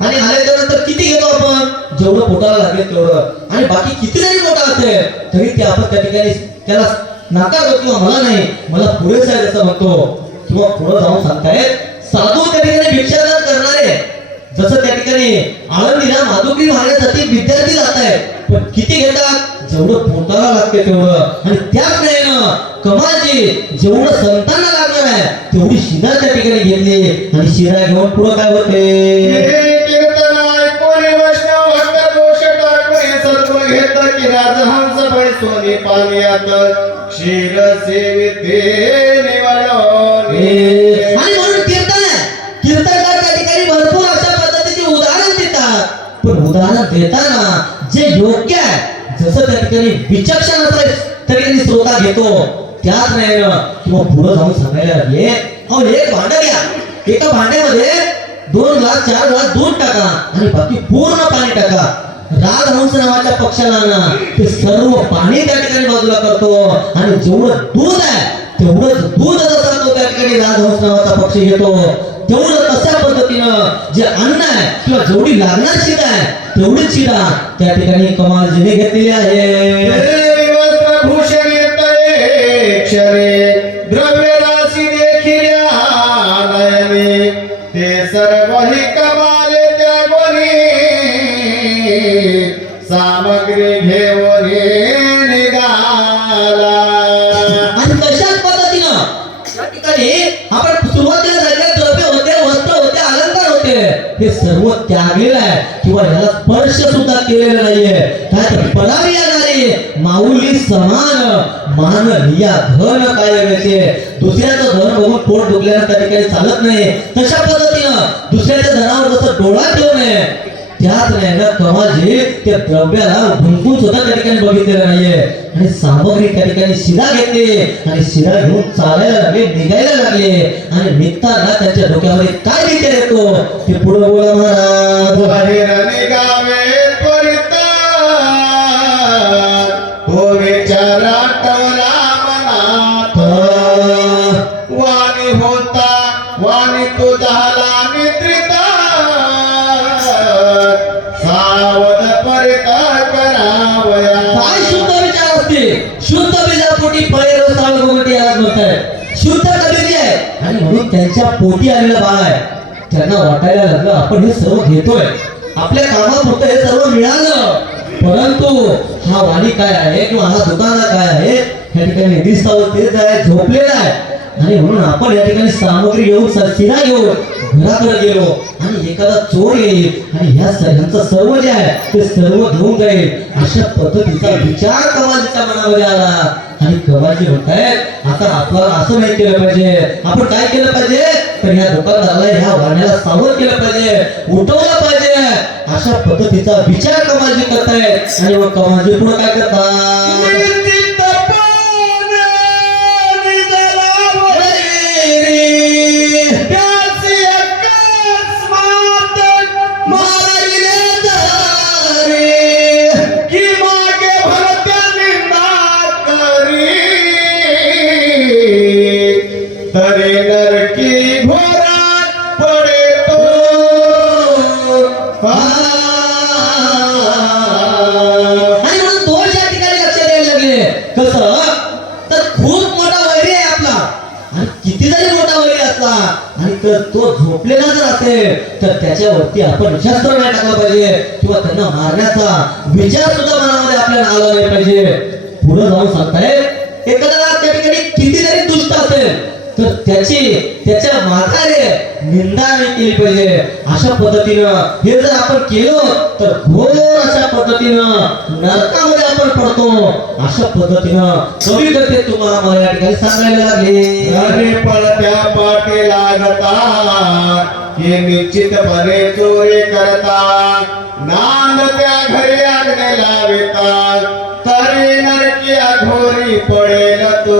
आणि आल्याच्या नंतर किती घेतो आपण, जेवढं पोटाला लागेल तेवढं. आणि बाकी किती जरी मोठा असेल तरी ते आपण त्या ठिकाणी त्याला नाकारतो किंवा मला नाही, मला पुरेसं आहे असं म्हणतो. किंवा पुढे जाऊन सांगतायत साधू त्या ठिकाणी भिक्षाटन करणारे जसं त्या ठिकाणी आळंदीला माधुकरी मारण्यासाठी विद्यार्थी जात आहेत, पण किती घेतात, जेवढं पोटाला लागते तेवढं. आणि त्याच नाही पद्धतीनं कमालजी जेवढं संतांना लागणार आहे तेवढी शिदा त्या ठिकाणी घेतली आणि शिदा घेऊन पुढं काय होते हे कीर्तन ऐकून वैष्णव भक्त दोष टाकून सद्गुण घेत की राजहंस बैसोनी पाण्यात क्षीर सेविते निवडोनी. आणि म्हणून कीर्तन आहे कीर्तनकार त्या ठिकाणी भरपूर अशा पद्धतीचे उदाहरण देतात पण उदाहरण देताना जे योग्य आहे जसं त्या ठिकाणी विचक्षण असं त्या ठिकाणी श्रोता घेतो त्याच नाही ना किंवा पुढे जाऊन सांगायला लागले अहो एक भांड घ्या एका भांड्यामध्ये 2 ग्लास 4 ग्लास दूध टाका आणि बाकी पूर्ण पाणी टाका राजहंस नावाच्या पक्षाला ना ते सर्व पाणी त्या ठिकाणी बाजूला करतो आणि जेवढं दूध आहे तेवढंच दूध जसा तो त्या ठिकाणी राजहंस नावाचा पक्षी घेतो तेवढं तशा पद्धतीनं जे अन्न आहे किंवा जेवढी लागणार शिदा आहे तेवढीच शिदा त्या ठिकाणी कमालजीने घेतलेली आहे हे वस्त्रभूषण येतये क्षरे द्रव्य राशी देखील नयने ते सर्व ही कमाले त्यागोनी सामग्री घेऊन निघाला. आणि तशाच पद्धतीनं या ठिकाणी आपण सुरुवातीला झालेले द्रव्य होते वस्त्र होते अलंकार होते हे सर्व त्यागलेलं आहे किंवा याला स्पर्श सुद्धा केलेला नाहीये काय तर परावी येणारे माऊली समान मान लिया धन काय व्हायचे दुसऱ्याचं धन बघून पोट दुखल्यानं त्या ठिकाणी चालत नाही तशा पद्धतीनं दुसऱ्याच्या धनावर जसं डोळा ठेवू नये त्याच नाही ना कमालजी त्या द्रव्याला भुंकून सुद्धा त्या ठिकाणी बघितलेलं नाहीये आणि सामग्री त्या ठिकाणी शिदा घेतली आणि शिदा घेऊन चालायला लागले निघायला लागले आणि निघताना त्यांच्या डोक्यामध्ये काय विचार येतो ते पुढे बोला महाराज बाहेर निघावे त्वरित तो विचार आठवला मनात वाणी होता वाणी तो झाला मित्रित सावध परित करावया. काय शुद्ध विचार असते शुद्ध बीजापोटी फळे रसाळ गोगटी आज म्हणताय शुद्ध कबीरजी आहे आणि म्हणून त्यांच्या पोटी आलेला बाळ आहे त्यांना वाटायला लागलं आपण हे सर्व घेतोय आपल्या कामापुरतं हे सर्व मिळालं परंतु हा वाणी काय आहे किंवा हा दुकाना काय आहे या ठिकाणी दिसतं तेच आहे झोपलेला आहे आणि म्हणून आपण या ठिकाणी सामग्री घेऊन शिरा घेऊन घराकडे गेलो आणि एखादा चोर येईल आणि ह्या सगळ्यांचं सर्व जे आहे ते सर्व घेऊन जाईल अशा पद्धतीचा विचार कमालीच्या मनामध्ये आला आणि कमालजी म्हणतायत आता आपल्याला असं नाही केलं पाहिजे आपण काय केलं पाहिजे तर ह्या दुकानदाराला ह्या वाण्याला सावध केलं पाहिजे उठवलं पाहिजे अशा पद्धतीचा विचार कमालजी करतायत आणि मग कमालजी पुढे काय करतात निश्चित पण निजला त्याची अकस्मात मारले दारे की मागे भरत्या निंदा करी तरी नरकी घोरात पडे तो आणि म्हणून दोष या ठिकाणी लक्षात यायला लागले कसं तर खूप मोठा वैरी आहे आपला आणि किती जरी मोठा वैरी असला आणि तर तो झोपलेला जर असेल तर त्याच्यावरती आपण शस्त्र नाही टाकलं पाहिजे किंवा त्यांना मारण्याचा विचार सुद्धा मनामध्ये आपल्याला आला नाही पाहिजे पुढे जाऊन सांगतायत एखादा त्या ठिकाणी किती जरी दुष्ट असेल तर त्याच्या माथारे निंदा नाही केली पाहिजे अशा पद्धतीनं हे जर आपण केलं तर घोर अशा पद्धतीनं नरकामध्ये आपण पडतो अशा पद्धतीनं कवी करते तुम्हाला मला या ठिकाणी सांगायला लागले अरे पळत्या पाठी लागता हे निश्चित बरे चोरी करता नांद त्या घरी आग्ने लाविता तरी नरकी घोरी पडेल तो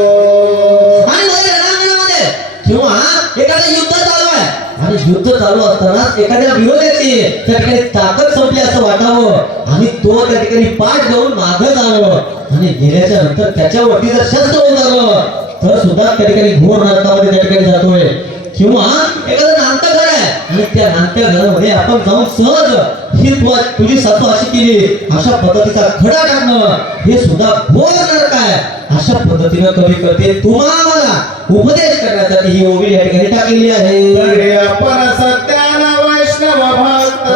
आणि मध्ये रणांगणामध्ये किंवा एखादं युद्ध चालू आहे आणि युद्ध चालू असताना एखाद्या विरोधाची त्या ठिकाणी ताकद संपली असं वाटावं आणि तो त्या ठिकाणी पाठ घेऊन मागं जावं आणि गेल्याच्या नंतर त्याच्यावरती जर शस्त्र होऊन झालं तर सुद्धा त्या ठिकाणी घोर नरकामध्ये त्या ठिकाणी जातोय किंवा एखादं नांतं घर आहे आणि त्या नांत्या घरामध्ये आपण जाऊन सहज ही तुझी सासू अशी केली अशा पद्धतीचा खडा टाकणं हे सुद्धा घोर नरक आहे अशा पद्धतीनं कवी करते तुम्हाला उपदेश करण्यासाठी ही ओवी या ठिकाणी टाकलेली आहे तरी आपण सत्यान वैष्णव भक्त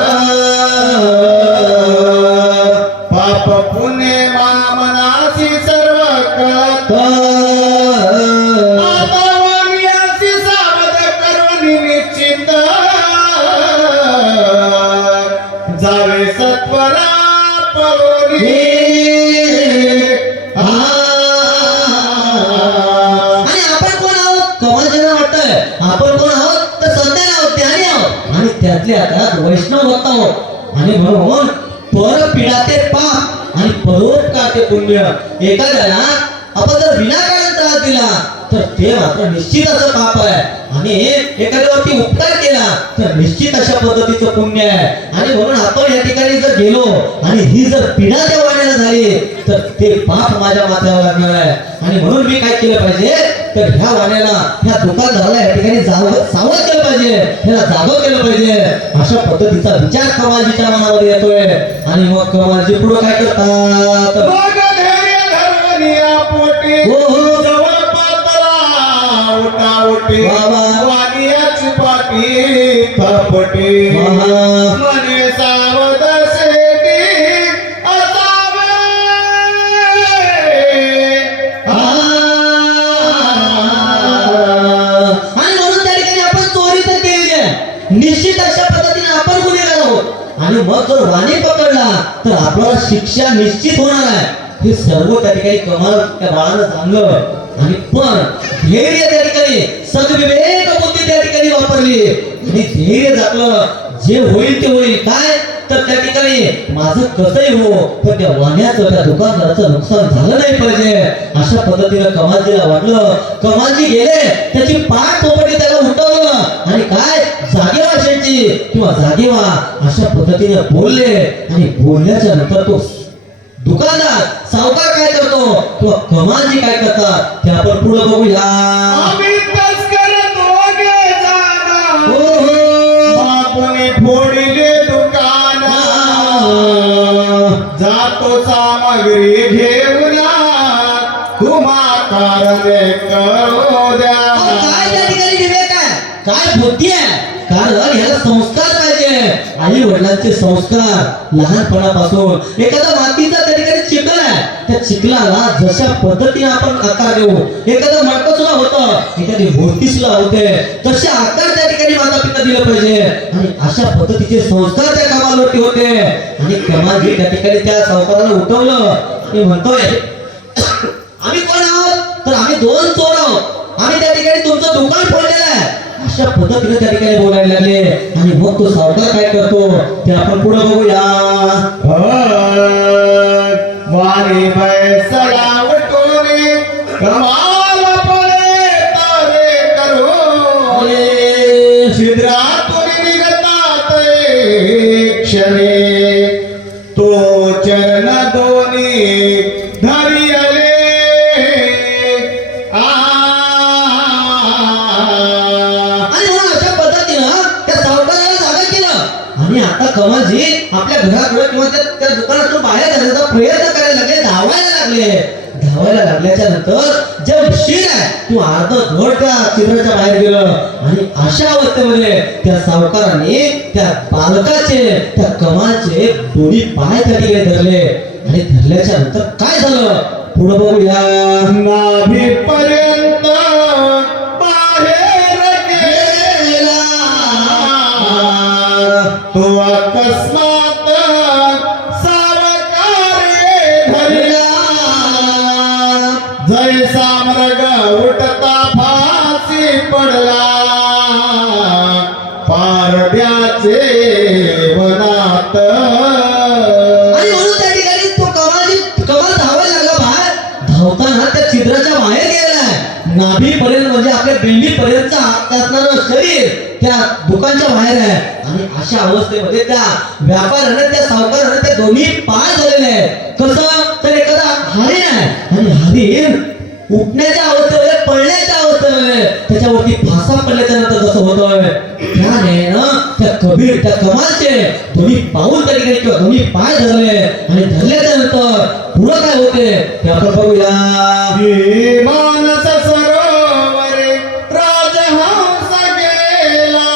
पाप पुण्य मनासी सर्व कळत सत्वरा पळोनी आणि आपण कोण आहोत कमाजीला वाटतंय आपण कोण आहोत तर संतान आहोत ज्ञानी आहोत आणि त्यातल्या त्यात वैष्णव भक्त आहोत आणि म्हणून पर पिढा ते पाप आणि परोपकार ते पुण्य एखाद्याला आपण जर विनाकारण त्रास दिला तर ते मात्र निश्चित असं पाप आहे आणि एखाद्यावरती उपकार केला तर निश्चित अशा पद्धतीचं पुण्य आहे आणि म्हणून आपण या ठिकाणी जर गेलो आणि ही जर पिढा त्या वाण्याला झाली तर ते पाप माझ्या माथ्यावर लागणार आहे आणि म्हणून मी काय केलं पाहिजे तर ह्या वाण्याला ह्या दुकानदाराला या ठिकाणी सावध केलं पाहिजे ह्याला जागं केलं पाहिजे अशा पद्धतीचा विचार कमालजीच्या मनामध्ये येतोय आणि मग कमालजी पुढे काय करतात मग धैर्य धरवणी पोटी हो हो जवळ पातळा उठावटी बाबा. वाणियाची पाठी थपटी बाबा. मने सावध शेती असावे आणि म्हणून त्या ठिकाणी आपण चोरी तर केली आहे निश्चित अशा पद्धतीने आपण गुन्हेगार आहोत आणि मग जर वाणी पकडला तर आपल्याला शिक्षा निश्चित होणार आहे हे सर्व त्या ठिकाणी कमाल त्या बाळानं सांगलं आणि पण धैर्य त्या ठिकाणी सद्विवेक बुद्धी त्या ठिकाणी वापरली आणि धैर्य झाकलं जे होईल ते होईल काय तर त्या ठिकाणी माझं कसंही हो पण त्या वाण्याचं त्या दुकानदाराचं नुकसान झालं नाही पाहिजे अशा पद्धतीनं कमालजीला वाटलं कमालजी गेले त्याची पाठ थोपटी त्याला उठवलं आणि काय जागेवा शेती किंवा जागेवा अशा पद्धतीने बोलले आणि बोलल्याच्या नंतर तो दुकानदार सावकार काय करतो किंवा कमालजी काय करतात ते आपण पुढे बघूया आम्ही तस्कर दोघे जाणं हो हो बापूने फोडिले दुकान जातो सामग्री घेऊन तुम्हा कारणे करू द्या काय त्या ठिकाणी विवेक आहे काय बुद्धी आहे कारण ह्याला संस्कार पाहिजे आई वडिलांचे संस्कार लहानपणापासून एखादा मातीचा त्या ठिकाणी चिखल आहे त्या चिखलाला जशा पद्धतीने आपण आकार देऊ एखादा मडकं सुद्धा होतं एखादी मूर्ती सुद्धा होते तसे आकार त्या ठिकाणी माता पिता दिलं पाहिजे आणि अशा पद्धतीचे संस्कार त्या कमालवरती होते आणि कमालजी त्या ठिकाणी त्या सावकाराला उठवलं आणि म्हणतोय आम्ही कोण आहोत तर आम्ही दोन चोर आहोत आम्ही त्या ठिकाणी तुमचं दुकान फोडलेलं आहे अशा पद्धतीने त्या ठिकाणी बोलायला लागले आणि मग तो सावकार काय करतो ते आपण पुढे बघूया वाणी बैसला उठोने कमाल पळे तारे करो छिद्रातून निघतात क्षणे तो चरण दोन्ही धरियले आणि म्हणून अशा पद्धतीनं त्या सावकाराला जागा केलं आणि आता कमालजी आपल्या घराकडे किंवा त्या दुकानातून बाहेर जाण्याचा प्रयत्न करायला लागले धावायला लागल्याच्या नंतर जे शिर आहे किंवा अर्ध धड त्या चित्राच्या बाहेर गेलं आणि अशा अवस्थेमध्ये त्या सावकाराने त्या बालकाचे त्या कमालचे दोन्ही पाय त्या ठिकाणी धरले आणि धरल्याच्या नंतर काय झालं पुढे बघूया नाभीपर्यंत बाहेर गेला तो अकस्मात सावकारे धरला जैसा मृग उठता फाशी पडला पारड्याचे वनात आणि म्हणून त्या ठिकाणी तो कमाल धावायला लागला बाहेर धावताना त्या छिद्राच्या बाहेर गेलेला आहे नाभीपर्यंत म्हणजे आपल्या बेंडीपर्यंत असणारं शरीर त्या दुकानच्या बाहेर आहे आणि अशा अवस्थेमध्ये त्या व्यापाऱ्याने त्या सावकाराने ते दोन्ही पाय झालेले आहेत कसं तर एखादा हरिण आहे आणि हरिण उठण्याच्या अवस्थेमध्ये पडण्याच्या अवस्थेमध्ये त्याच्यावरती फासा पडल्याच्या नंतर जसं होतं त्याने ना त्या कमालचे दोन्ही पाऊल त्या ठिकाणी किंवा दोन्ही पाय धरले आणि धरल्याच्या नंतर पुढं काय होते ते आपण बघूया मानस सरोवरे राजहंस गेला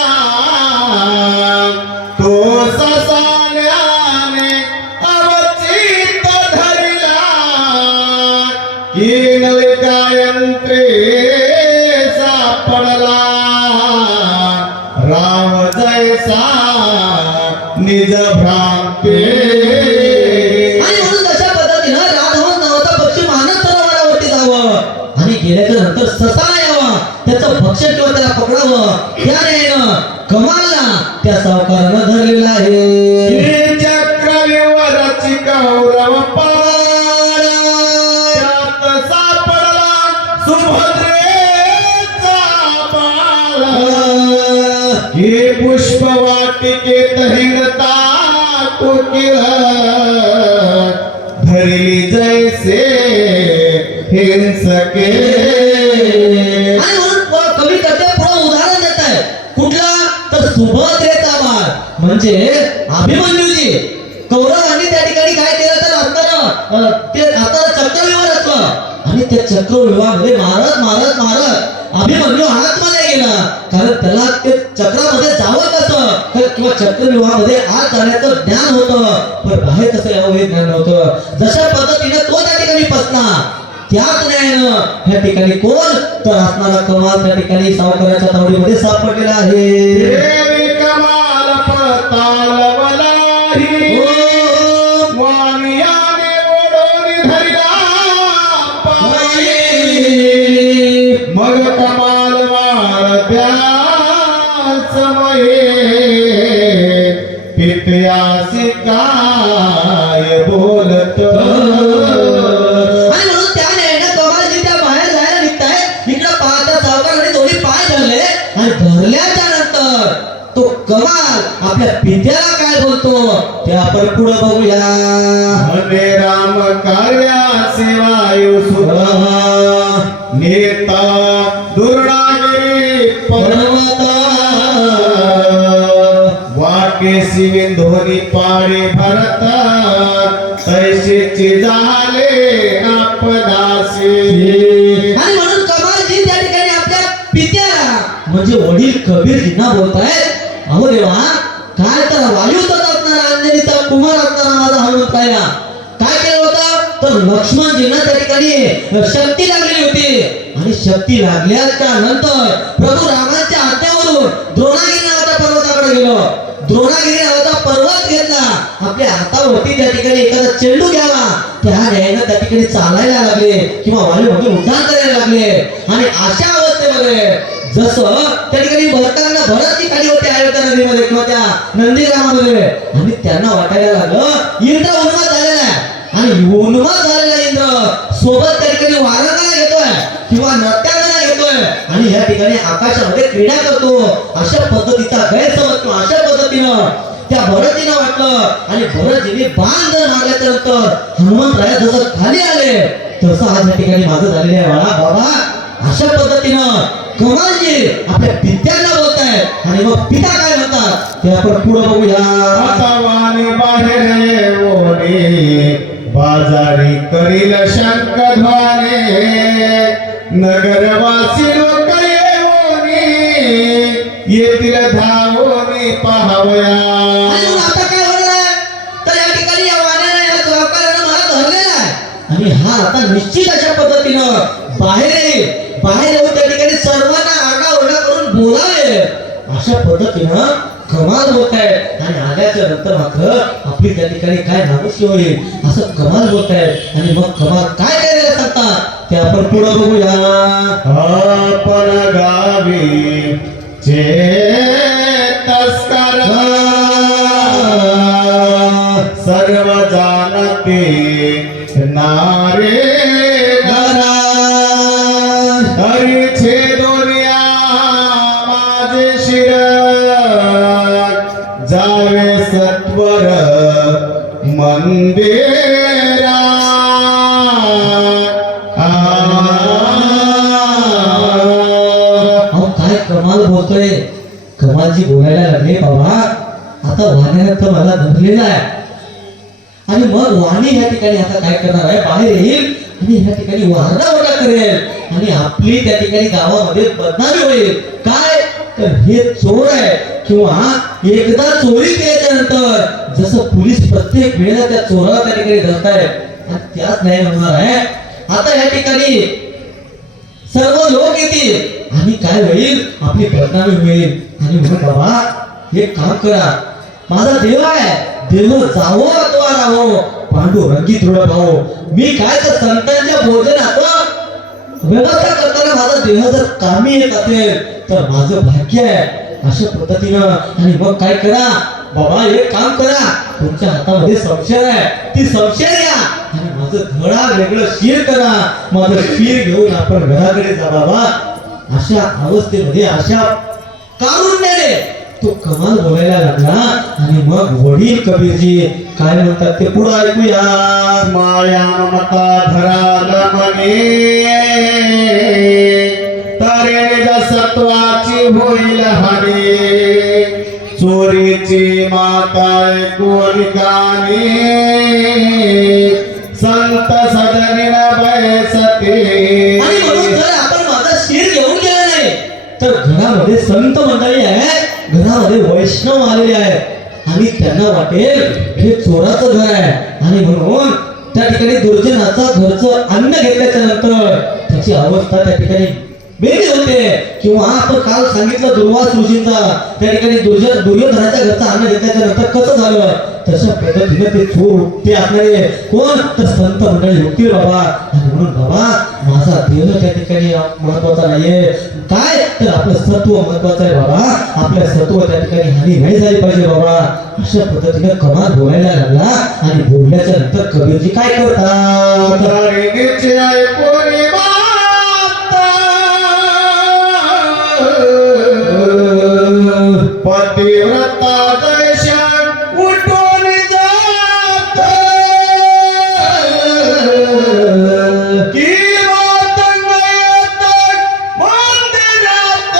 तो ससाण्याने अवचित धरला यंत्रे सापडला राम जैसा निज भ्रांती आणि म्हणून तशा पद्धतीनं राधवन नावाचा पक्षी मानस सरोवरावरती जावं आणि गेल्याच्या नंतर ससा यावा त्याचं भक्षण किंवा त्याला पकडावं त्या न्यायानं कमालला त्या सावकारानं धरलेला आहे. चक्रव्यूहाची कौरव पाळ त्यात सापडला सुभद्रेचा बाळ. हे पुष्पवाटिकेत हिंडता कोकिळ धरली जैसे हिंसके. आणि म्हणून कवी कथे पुढे उदाहरण देत आहे कुठला तर सुभद्रेचा बाळ म्हणजे अभिमन्यूजी. कौरवांनी त्या ठिकाणी काय केलं तर असताना ते आता चक्रव्यूह रचलं आणि त्या चक्रव्यूहामध्ये मारत मारत मारत अभिमन्यू आतमध्ये गेला. कारण त्याला ते चक्रामध्ये जावं कसं किंवा चक्रव्यूहामध्ये आत जाण्याचं ज्ञान होतं पण बाहेर कसं यावं हे ज्ञान नव्हतं. जशा पद्धतीने तो त्या ठिकाणी फसला त्याच न्यायानं ह्या ठिकाणी कोण तर असणारा कमाल त्या ठिकाणी सावकाराच्या तावडीमध्ये सापडलेला आहे. देवी कमाल पताळवलाही वाणियाने ओढून धरला पायी. मग कमाल वाळत्या समये पित्यासी काय बोलत. आणि म्हणून त्या न्यायानं कमालजी त्या बाहेर जायला निघताय इकडं पाहता सावकाराने दोन्ही पाय धरले आणि धरल्याच्या नंतर तो कमाल आपल्या पित्याला काय बोलतो ते आपण पुढे बघूया. हरे राम कार्यासी वायू सुधा नेता दुर्णागिरी पर्वत वाकेसी विंधोरी पाडे भरत तैसेची झाले आपदासी. आणि म्हणून कमालजी त्या ठिकाणी आपल्या पित्याला म्हणजे वडील कबीरजींना बोलतायत अहो देवा काय तर वायूचा असणारा अंजनीचा कुमार असणारा माझा हनुमंताया काय केलं होतं तर लक्ष्मणजींना त्या ठिकाणी शक्ती लागलेली होती आणि शक्ती लागल्याच्या नंतर प्रभू रामाच्या आज्ञेवरून द्रोणागिरी नावाच्या पर्वताकडे गेलो. द्रोणागिरी नावाचा पर्वत घेतला आपल्या हातावरती त्या ठिकाणी एखादा चेंडू घ्यावा त्या न्यायानं त्या ठिकाणी चालायला लागले किंवा वायूमध्ये उड्डाण करायला लागले. आणि अशा अवस्थेमध्ये जसं त्या ठिकाणी भरताना भरतची खाली होते अयोध्या नदीमध्ये किंवा त्या नंदीग्रामामध्ये आणि त्यांना वाटायला लागलं इंद्र उन्माद झालेला आहे आणि उन्माद झालेला इंद्र सोबत त्या ठिकाणी वारंगाला घेतोय किंवा नृत्यांना घेतोय आणि या ठिकाणी आकाशामध्ये क्रीडा करतो. अशा पद्धतीचा गैरसमज किंवा अशा पद्धतीनं त्या भरतजीला वाटलं आणि भरतजीने बाण जर मारल्याच्या नंतर हनुमंतराया जसं खाली आले तसं आज या ठिकाणी माझं झालेलं आहे बाळा बाबा. अशा पद्धतीनं कमालजी आपल्या पित्यांना बोलतायत आणि मग पिता काय म्हणतात ते आपण पुढे बघूया. वातावाने बाहेर येवोने बाजारी करील शंखध्वाने नगरवासी लोक येवोने येतील धावोने पाहावया. आणि मग आता काय होणार आहे तर या ठिकाणी या वाण्याने या सावकारानं मला धरलेला आहे आणि हा आता निश्चित अशा पद्धतीनं बाहेर येईल. बाहेर येऊन त्या ठिकाणी सर्वांना आरडाओरडा करून बोलावे अशा पद्धतीनं कमाल होत आहे. आणि आल्याच्या नंतर मात्र आपली त्या ठिकाणी काय नामुष्की होईल असं कमाल होत आहे. आणि मग कमाल काय करायला सांगतात ते आपण पुढे बघूया. आपण गावी तस्कर सर्व जाणते नारे हरी छेदोनिया माझे शिर जावे सत्वर मंदिरा. अहो काय कमाल बोलतोय. कमालजी बोलायला लागले बाबा आता वाण्यानं तर मला धरलेला आहे आणि मग वाणी या ठिकाणी आता काय करणार आहे बाहेर येईल आणि या ठिकाणी वारडाओरडा करेल आणि आपली त्या ठिकाणी गावामध्ये बदनामी होईल. काय तर हे चोर आहे किंवा एकदा चोरी केल्याच्या नंतर जसं पोलीस प्रत्येक वेळेला त्या चोराला त्या ठिकाणी धरतायत आणि त्याच नाही होणार आहे. आता या ठिकाणी सर्व लोक येतील आणि काय होईल आपली बदनामी होईल. आणि म्हणून बाबा एक काम करा माझा देव आहे देह जावो अथवा राहो पांडुरंगी दृढ भाऊ. मी काय तर संतांच्या भोजनात व्यवस्था करताना माझा देह जर कामी येत असेल तर माझं भाग्य आहे. अशा पद्धतीनं आणि मग काय करा बाबा, एक काम करा, तुमच्या हातामध्ये संशय आहे, ती संशय घ्या आणि माझं धडा वेगळं शिर करा. माझं शिर घेऊन आपण घराकडे जा बाबा. अशा अवस्थेमध्ये अशा कारुण्याने तो कमाल बोलायला लागला. आणि मग वडील कबीरजी काय म्हणतात ते पुढे ऐकूया. माया ममता धराल मने तरे सत्वाची होईल हानी चोरीची माता कोण गाणी संत सदनी बैसते. आणि म्हणून जर आपण माझा शिर घेऊन गेला नाही तर घरामध्ये संत मंडळी आहे, घरामध्ये वैष्णव आलेले आहेत आणि त्यांना वाटेल हे चोराचं घर आहे. आणि म्हणून त्या ठिकाणी दुर्जनाचा घरचं अन्न घेतल्याच्या नंतर त्याची अवस्था त्या ठिकाणी वेगळी होते. किंवा आपण काल सांगितलं दुर्वास ऋषींचा, त्या ठिकाणी दुर्योधनाच्या घरचं अन्न घेतल्याच्या नंतर कसं झालं, तशा पद्धतीने ते चोर ते असणारे कोण तर संत मंडळी होतील बाबा. आणि म्हणून बाबा माझा देह त्या ठिकाणी महत्वाचा नाहीये, काय तर आपलं सत्व महत्वाचं आहे बाबा. आपल्या सत्व त्या ठिकाणी हानी नाही झाली पाहिजे बाबा. अशा पद्धतीने कमाल बोलायला लागला. आणि बोलल्याच्या नंतर कबीरजी काय करतात, धरणीचे ऐकून पतिव्रता दर्शन उठून जात की मातंग येतात मंदिरात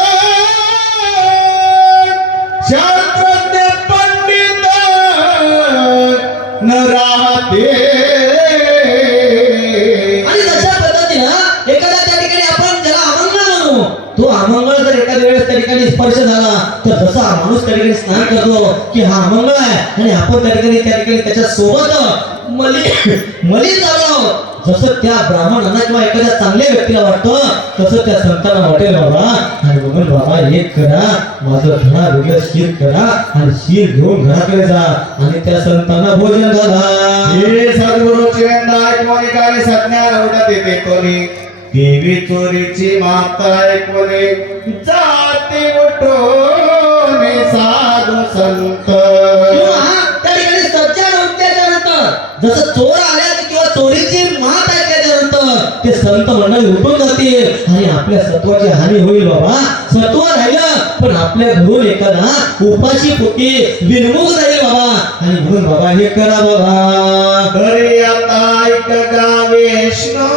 शास्त्रज्ञ पंडित न राहते. आणि तशा पद्धतीनं एखाद्या त्या ठिकाणी आपण ज्याला अमंगळ म्हणू, तो अमंगळ जर एखाद्या वेळेस त्या ठिकाणी स्पर्श झाला तर जसा माणूस त्या ठिकाणी स्नान करतो की हा अमंगळ आहे आणि आपण त्या ठिकाणी त्याच्या सोबत मलिन झालो, जसं त्या ब्राह्मणांना किंवा एखाद्या चांगल्या व्यक्तीला वाटतं तसं त्या संतांना वाटेल बाबा. आणि म्हणून बाबा एक करा, माझं धडा वेगळं शिर करा आणि शिर घेऊन घराकडे जा आणि त्या संतांना भोजन घाला. हे सद्गुरूचे ऐकवणे काय सज्ञान होतात येते कोणी देवी चोरीची माता ऐकवणे जाते उठून साधू संत. किंवा त्या ठिकाणी सज्जन होत्याच्या नंतर जसं चोर आल्याचं किंवा चोरीची मात ऐकल्याच्या नंतर ते संत मंडळी उठून जातील आणि आपल्या सत्वाची हानी होईल बाबा. सत्व राहिलं पण आपल्या घरून एखादा उपाशी पोटी विनमुख जाईल बाबा. आणि म्हणून बाबा हे करा बाबा. घरी आता ऐक वैष्णव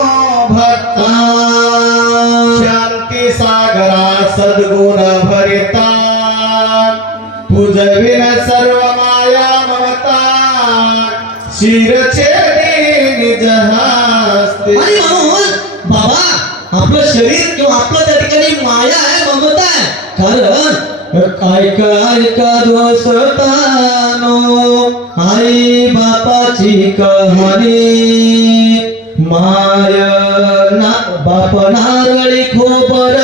भक्ता शांती सागरा सद्गुण भरिता पूजविन सर्व माया ममता शिरचे निज हस्ते. आणि म्हणून बाबा आपलं शरीर किंवा आपलं त्या ठिकाणी माया आहे, ममता आहे. कारण ऐका दोस्तानो आई बापाची कहाणी माय ना बाप नारळी खोबर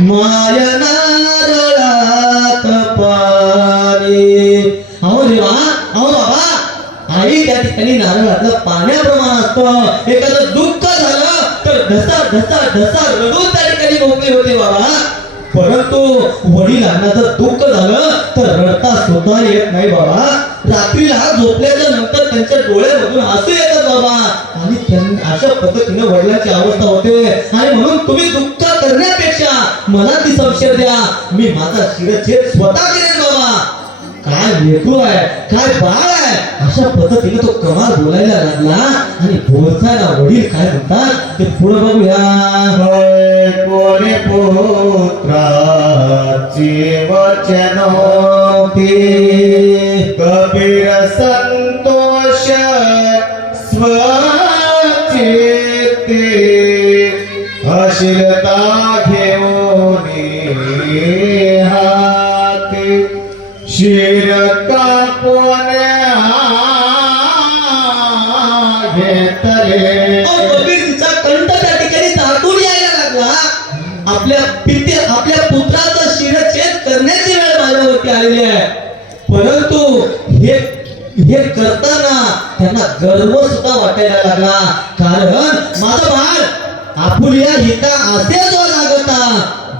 माय नारळात पाणी. अहो देवा, अहो बाबा, आई त्या ठिकाणी नारळातलं पाण्याप्रमाण असतं. एखादं दुःख झालं तर ढसा ढसा ढसा रडून त्या ठिकाणी मोकळी होते बाबा. परंतु वडिलांना जर दुःख झालं तर रडता सुद्धा येत नाही बाबा. रात्रीला झोपल्याच्या नंतर त्यांच्या डोळ्यामधून हसू येतात बाबा. आणि अशा पद्धतीने वडिलांची अवस्था होते. आणि म्हणून तुम्ही दुःख करण्यापेक्षा मला ती संशय द्या, मी माझा शिरछेद स्वतः करेन बाबा. काय लेकरू आहे, काय बाळ आहे, अशा पद्धतीने तो कमाल बोलायला लागला. आणि बोलताना वडील काय म्हणतात ते पुढे बघूया. कोणी पुत्राची वचन होते कबीर संतोष स्वचिते अशिलता घेऊन हाती शिर कापून घेतले. कबीरचा कंठ त्या ठिकाणी ताटून यायला लागला. आपल्या पुत्राचं शिरछेद करण्याची वेळ माझ्यावरती आलेली आहे. परंतु हे करताना त्यांना गर्व सुद्धा वाटायला लागला, कारण माझं बाळ आपुल्या हिता असे जो लागता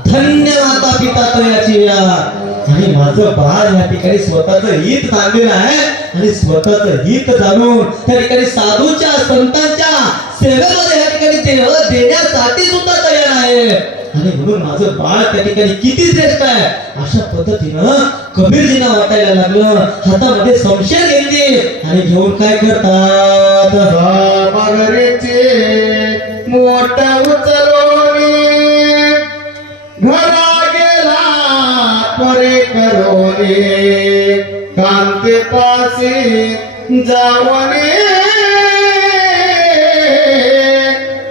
धन्य माता पिता तयाची आणि माझं बाळ या ठिकाणी स्वतःचं हित जाणलेलं आहे आणि स्वतःचं हित जाणून त्या ठिकाणी साधूच्या संतांच्या सेवेमध्ये या ठिकाणी देव देण्यासाठी सुद्धा तयार आहे आणि म्हणून माझं बाळ त्या ठिकाणी किती श्रेष्ठ आहे अशा पद्धतीनं कबीरजींना वाटायला लागलं. हातामध्ये संशय घेतली आणि घेऊन काय करतात, मगरीचे मोठ उचलोनी घरा गेला परे करोनी कांते पासी जावने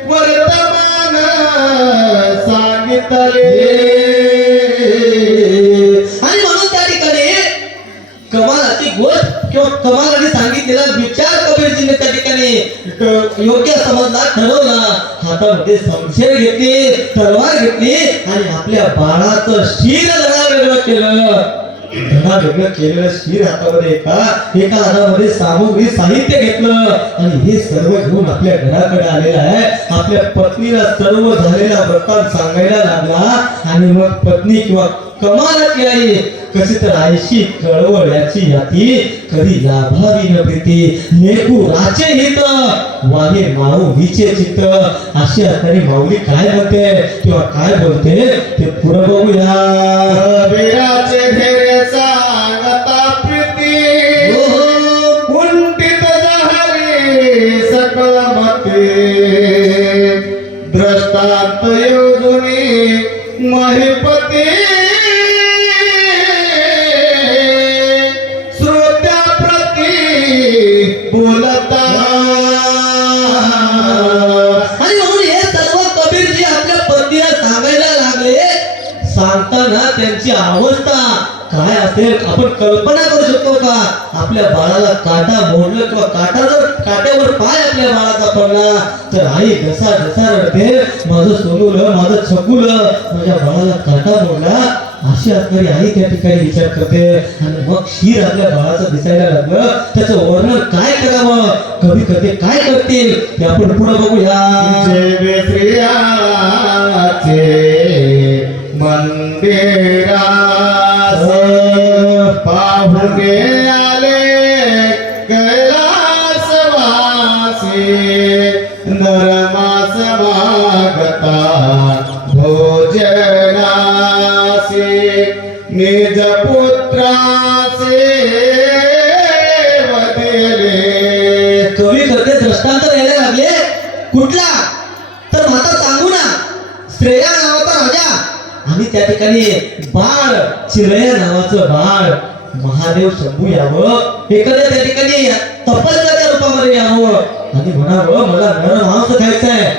वर्तमान सांगितले. आणि म्हणून त्या ठिकाणी कमालाची गोष्ट किंवा कमालाने सांगितलेला विचार कबीरजीने त्या ठिकाणी योग्य समजला, ठरवला. हातामध्ये संशय घेतली, तलवार घेतली आणि आपल्या बाळाचं शिर धडा वेगळं केलं. धडा वेगळं केलेलं शिर हातामध्ये एका हातामध्ये सामुग्री साहित्य घेतलं आणि हे सर्व घेऊन आपल्या घराकडे आलेलं आहे. आपल्या पत्नीला सर्व झालेला वृत्तांत सांगायला लागला आणि मग पत्नी किंवा कमालाची आई कशी तर आईशी कळवळ याची याती कधी लाभावी न प्रीती नेकू राचे हित वाहे माऊ हिचे चित्त अशी असणारी माऊली काय म्हणते किंवा काय बोलते ते पुढे बघूया. कबीराचे धैर्य सांगता प्रीती कुंठित झाली सकल मते दृष्टांत योजनी महिपती बोलता. आणि म्हणून हे सर्व कबीरजी आपल्या पत्नीला सांगायला लागले. सांगताना त्यांची अवस्था काय असेल आपण कल्पना करू शकतो का. आपल्या बाळाला काटा मोडलं किंवा काटा जर काट्यावर पाय आपल्या बाळाचा पडला तर आई घसा घसा रडते, माझं सोनूलं माझं छकुलं माझ्या बाळाला काटा मोडला अशी असणारी आई त्या ठिकाणी विचार करते. आणि मग शिर आपल्या बाळाचं दिसायला लागलं, त्याचं वर्णन काय करावं, कवी कधी काय करतील ते आपण पुढे बघूया. जय श्रीयाचे मंदिरास पाहुणे आले कैलासवासी नरमास मागता भोजनासी निज पुत्रासे वदिले. कवी कधी दृष्टांत द्यायला लागले. कुठला तर माता सांगू ना, श्रेया नावाचा राजा आणि त्या ठिकाणी बाळ चिरया नावाचं बाळ महादेव शंभू यावं, एखाद्या त्या ठिकाणी तपस्याच्या रूपामध्ये यावं आणि म्हणावं मला नरमांस खायचं आहे.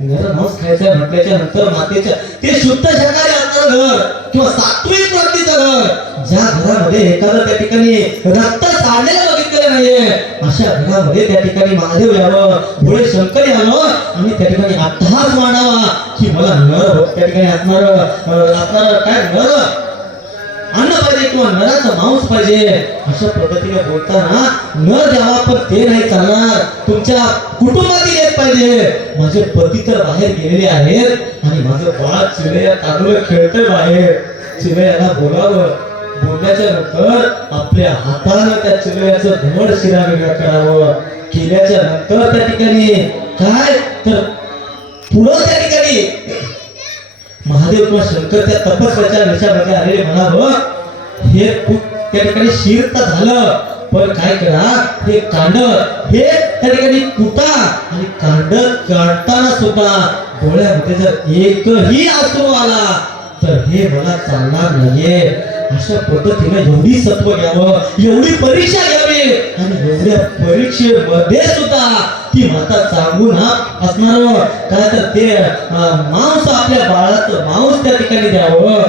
नरमांस खायचं म्हटल्याच्या नंतर मातेच्या ते शुद्ध शाकाहारी असणारं घर किंवा सात्विक प्रतीचं घर, ज्या घरामध्ये एखादं त्या ठिकाणी रक्त सांडलेलं बघितलेलं नाहीये अशा घरामध्ये त्या ठिकाणी महादेव यावं, पुढे शंकर यावं आणि त्या ठिकाणी अट्टहास मांडावा की मला नर त्या ठिकाणी असणार काय नर अन्न पाहिजे किंवा नराचं मांस पाहिजे अशा पद्धतीने बोलताना नर द्यावा पण ते नाही चालणार, तुमच्या कुटुंबातील एक पाहिजे. माझे पती तर बाहेर गेलेले आहेत आणि माझं बाळ चिरया चांगलं खेळतंय बाहेर. चिरयाला बोलावं, बोलण्याच्या नंतर आपल्या हातानं त्या चिरयाचं घमड शिरा वेगळं करावं. केल्याच्या नंतर त्या ठिकाणी काय तर पुढं त्या ठिकाणी महादेव किंवा शंकर त्या तपस्याच्या विषयामध्ये आलेले म्हणावं हे त्या ठिकाणी शिर तर झालं पण काय करा हे कांड हे त्या ठिकाणी कुटा आणि कांड काढताना सुद्धा डोळ्यामध्ये जर एकही आसू आला तर हे मला चालणार नाहीये. अशा पद्धतीने एवढी सत्व घ्यावं, एवढी परीक्षा घ्यावी आणि एवढ्या परीक्षेमध्ये सुद्धा ती माता सांगून असणार काय तर ते मांस आपल्या बाळाचं मांस त्या ठिकाणी द्यावं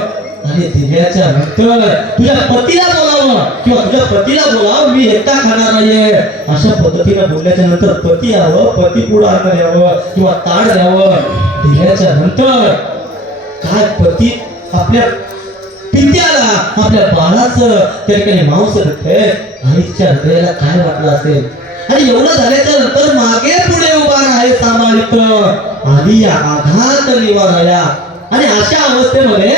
आणि दिल्याच्या नंतर तुझ्या पतीला बोलावं किंवा तुझ्या पतीला बोलावं मी एकटा खाणार नाहीये. अशा पद्धतीने बोलल्याच्या नंतर पती यावं, पती पुढं अन्न द्यावं किंवा ताड द्यावं. दिल्याच्या नंतर काय पती आपल्या पित्याला आपल्या बाळाचं त्या ठिकाणी मांस देते. आईच्या हृदयाला काय वाटलं असेल आणि एवढं झाल्याच्या नंतर मागे पुढे उभा राहाय सांभाळित आधी या आघात निवाराया आणि अशा अवस्थेमध्ये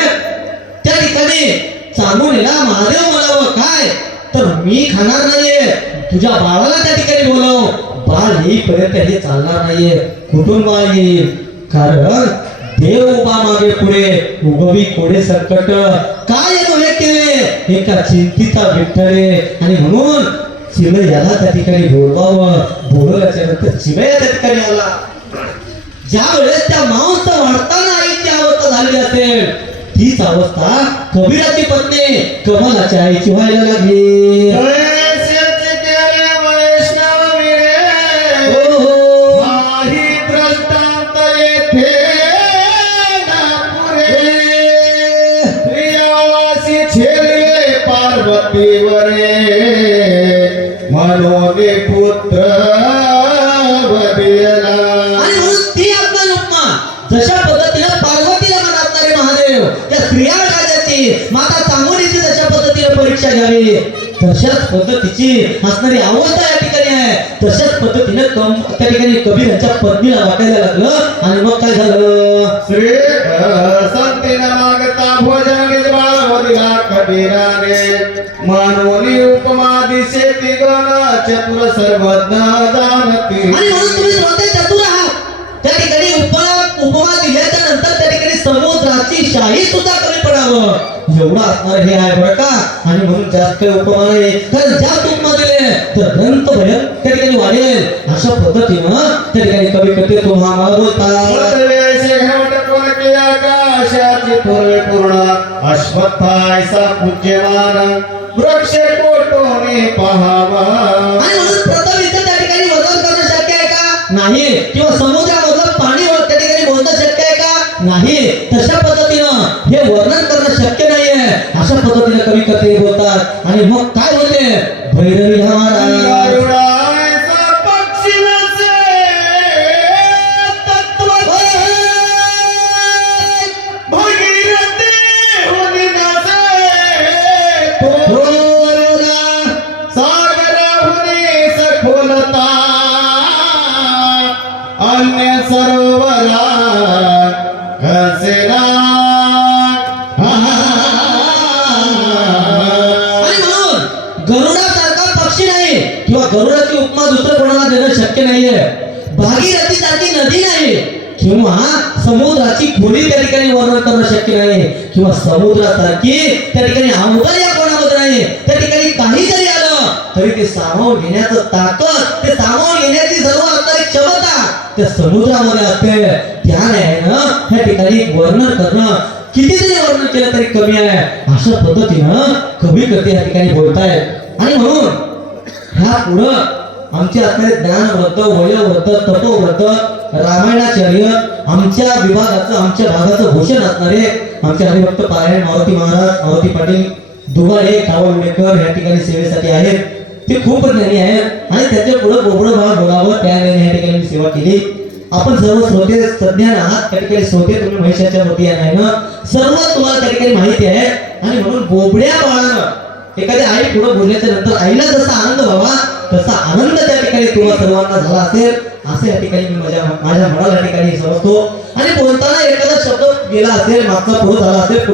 त्या ठिकाणी सांगून येला महादेव म्हणावं काय तर मी खाणार नाहीये तुझ्या बाळाला त्या ठिकाणी बोलव बाळ येईपर्यंत हे चालणार नाहीये कुठून बाळ येईल कारण देव उभा मागे पुढे उगवी कोडे संकट काय हे केले एका चिंतिता विठ्ठले आणि म्हणून चिमय याला त्या ठिकाणी बोलवावं बोलवल्याच्या नंतर चिमय त्या ठिकाणी आला ज्या वेळेस त्या मांस वाढताना आईची अवस्था झाली असेल तीच अवस्था कबीराची पत्नी कमलाच्या आईची व्हायला लागली ऐसेच केले वैष्णव विरे, हो, हो. काही दृष्टांत येथे ना पुरे. प्रियावासी छेडले पार्वतीवरे, मनोने पुत्र वदिला. आणि म्हणून ती आपला उपमा जशा पद्धतीने पार्वतीला म्हणणारे महादेव त्या स्त्रिया राजाची माता चांगोलीची जशा पद्धतीने परीक्षा घ्यावी तशाच पद्धतीची असणारी अवस्था या ठिकाणी आहे तशाच पद्धतीने त्या ठिकाणी कबीर यांच्या पत्नीला वाटायला लागलं आणि मग काय झालं श्री संतीन मागता भोजन निजबाळ वदिला कबीराने, मनोनी उपमा दिसे ती गण चतुर सर्वज्ञ जाणती. आणि म्हणून तुम्ही स्वतः चतुर आहात त्या ठिकाणी उपमा दिल्याच्या नंतर त्या ठिकाणी समुद्राची शाही सुद्धा कमी पडावं एवढं असणार हे आहे बरं का आणि म्हणून जास्त काही उपमा नाही कारण जास्त उपमा दिले तर ग्रंथ भयन त्या ठिकाणी वाढेल अशा पद्धतीनं त्या ठिकाणी कवी कथे तुम्हाला बोलतात पृथ्वीचे घाट कोण के आकाशाची थोर पूर्ण, अश्वत्थायसा पूज्यमान वृक्ष कोटोने पहावा. आणि म्हणून प्रथम इथं त्या ठिकाणी वजन करणं शक्य आहे का नाही किंवा समुद्रामधलं पाणी त्या ठिकाणी मोजणं शक्य आहे का नाही तशा पद्धतीनं हे वर्णन करणं शक्य नाहीये अशा पद्धतीने कवी कथे बोलतात आणि मग काय होते भैरवी महाराज गरुडायसा पक्षी नसे, तत्व भगीरथी होनी नसे, थोरला सागराहुनी सखोलता, अन्य सरोवरा कसेना. आणि म्हणून गरुडासारखा पक्षी नाही किंवा गरुडाची उपमा दुसरं कोणाला देणं शक्य नाहीये भागीरथी सारखी नदी नाही किंवा समुद्राची खोली त्या ठिकाणी वर्णन करणं शक्य नाही किंवा समुद्रासारखी त्या ठिकाणी औदार्य कोणामध्ये नाही त्या ठिकाणी काही जरी आलं तरी ते सामावून घेण्याचं ताकद ते सामावून घेण्याची सर्व असणारी क्षमता त्या समुद्रामध्ये असते त्याने त्या ठिकाणी वर्णन करणं कितीतरी वर्णन केलं तरी कमी आहे अशा पद्धतीनं कवी कथे या ठिकाणी बोलतायत आणि म्हणून ह्या पुढं आमचे असणारे ज्ञानव्रत वयोव्रत तपोव्रत रामायणाचार्य आमच्या विभागाचं आमच्या भागाचं भूषण असणारे आमचे हरिभक्त पारायण मारुती महाराज मारुती पाटील दुगाडे कावळवेकर या ठिकाणी सेवेसाठी आहेत ते खूप ज्ञानी आहेत आणि त्याच्या पुढे बोबडं भाव बोलावं त्याने या ठिकाणी मी सेवा केली आपण सर्व श्रोते सज्ञान आहात त्या ठिकाणी श्रोते तुम्ही महिषाच्या वरती आहे ना सर्व तुम्हाला त्या ठिकाणी माहिती आहे आणि म्हणून बोबड्या बाळानं एखाद्या आई पुढे बोलल्याच्या नंतर आईला जसा आनंद व्हावा तसा आनंद त्या ठिकाणी तुम्हा सर्वांना झाला असेल असं या ठिकाणी मी माझ्या मनाला या ठिकाणी समजतो आणि बोलताना एखादा शब्द गेला असेल मागचा पुढे झाला असेल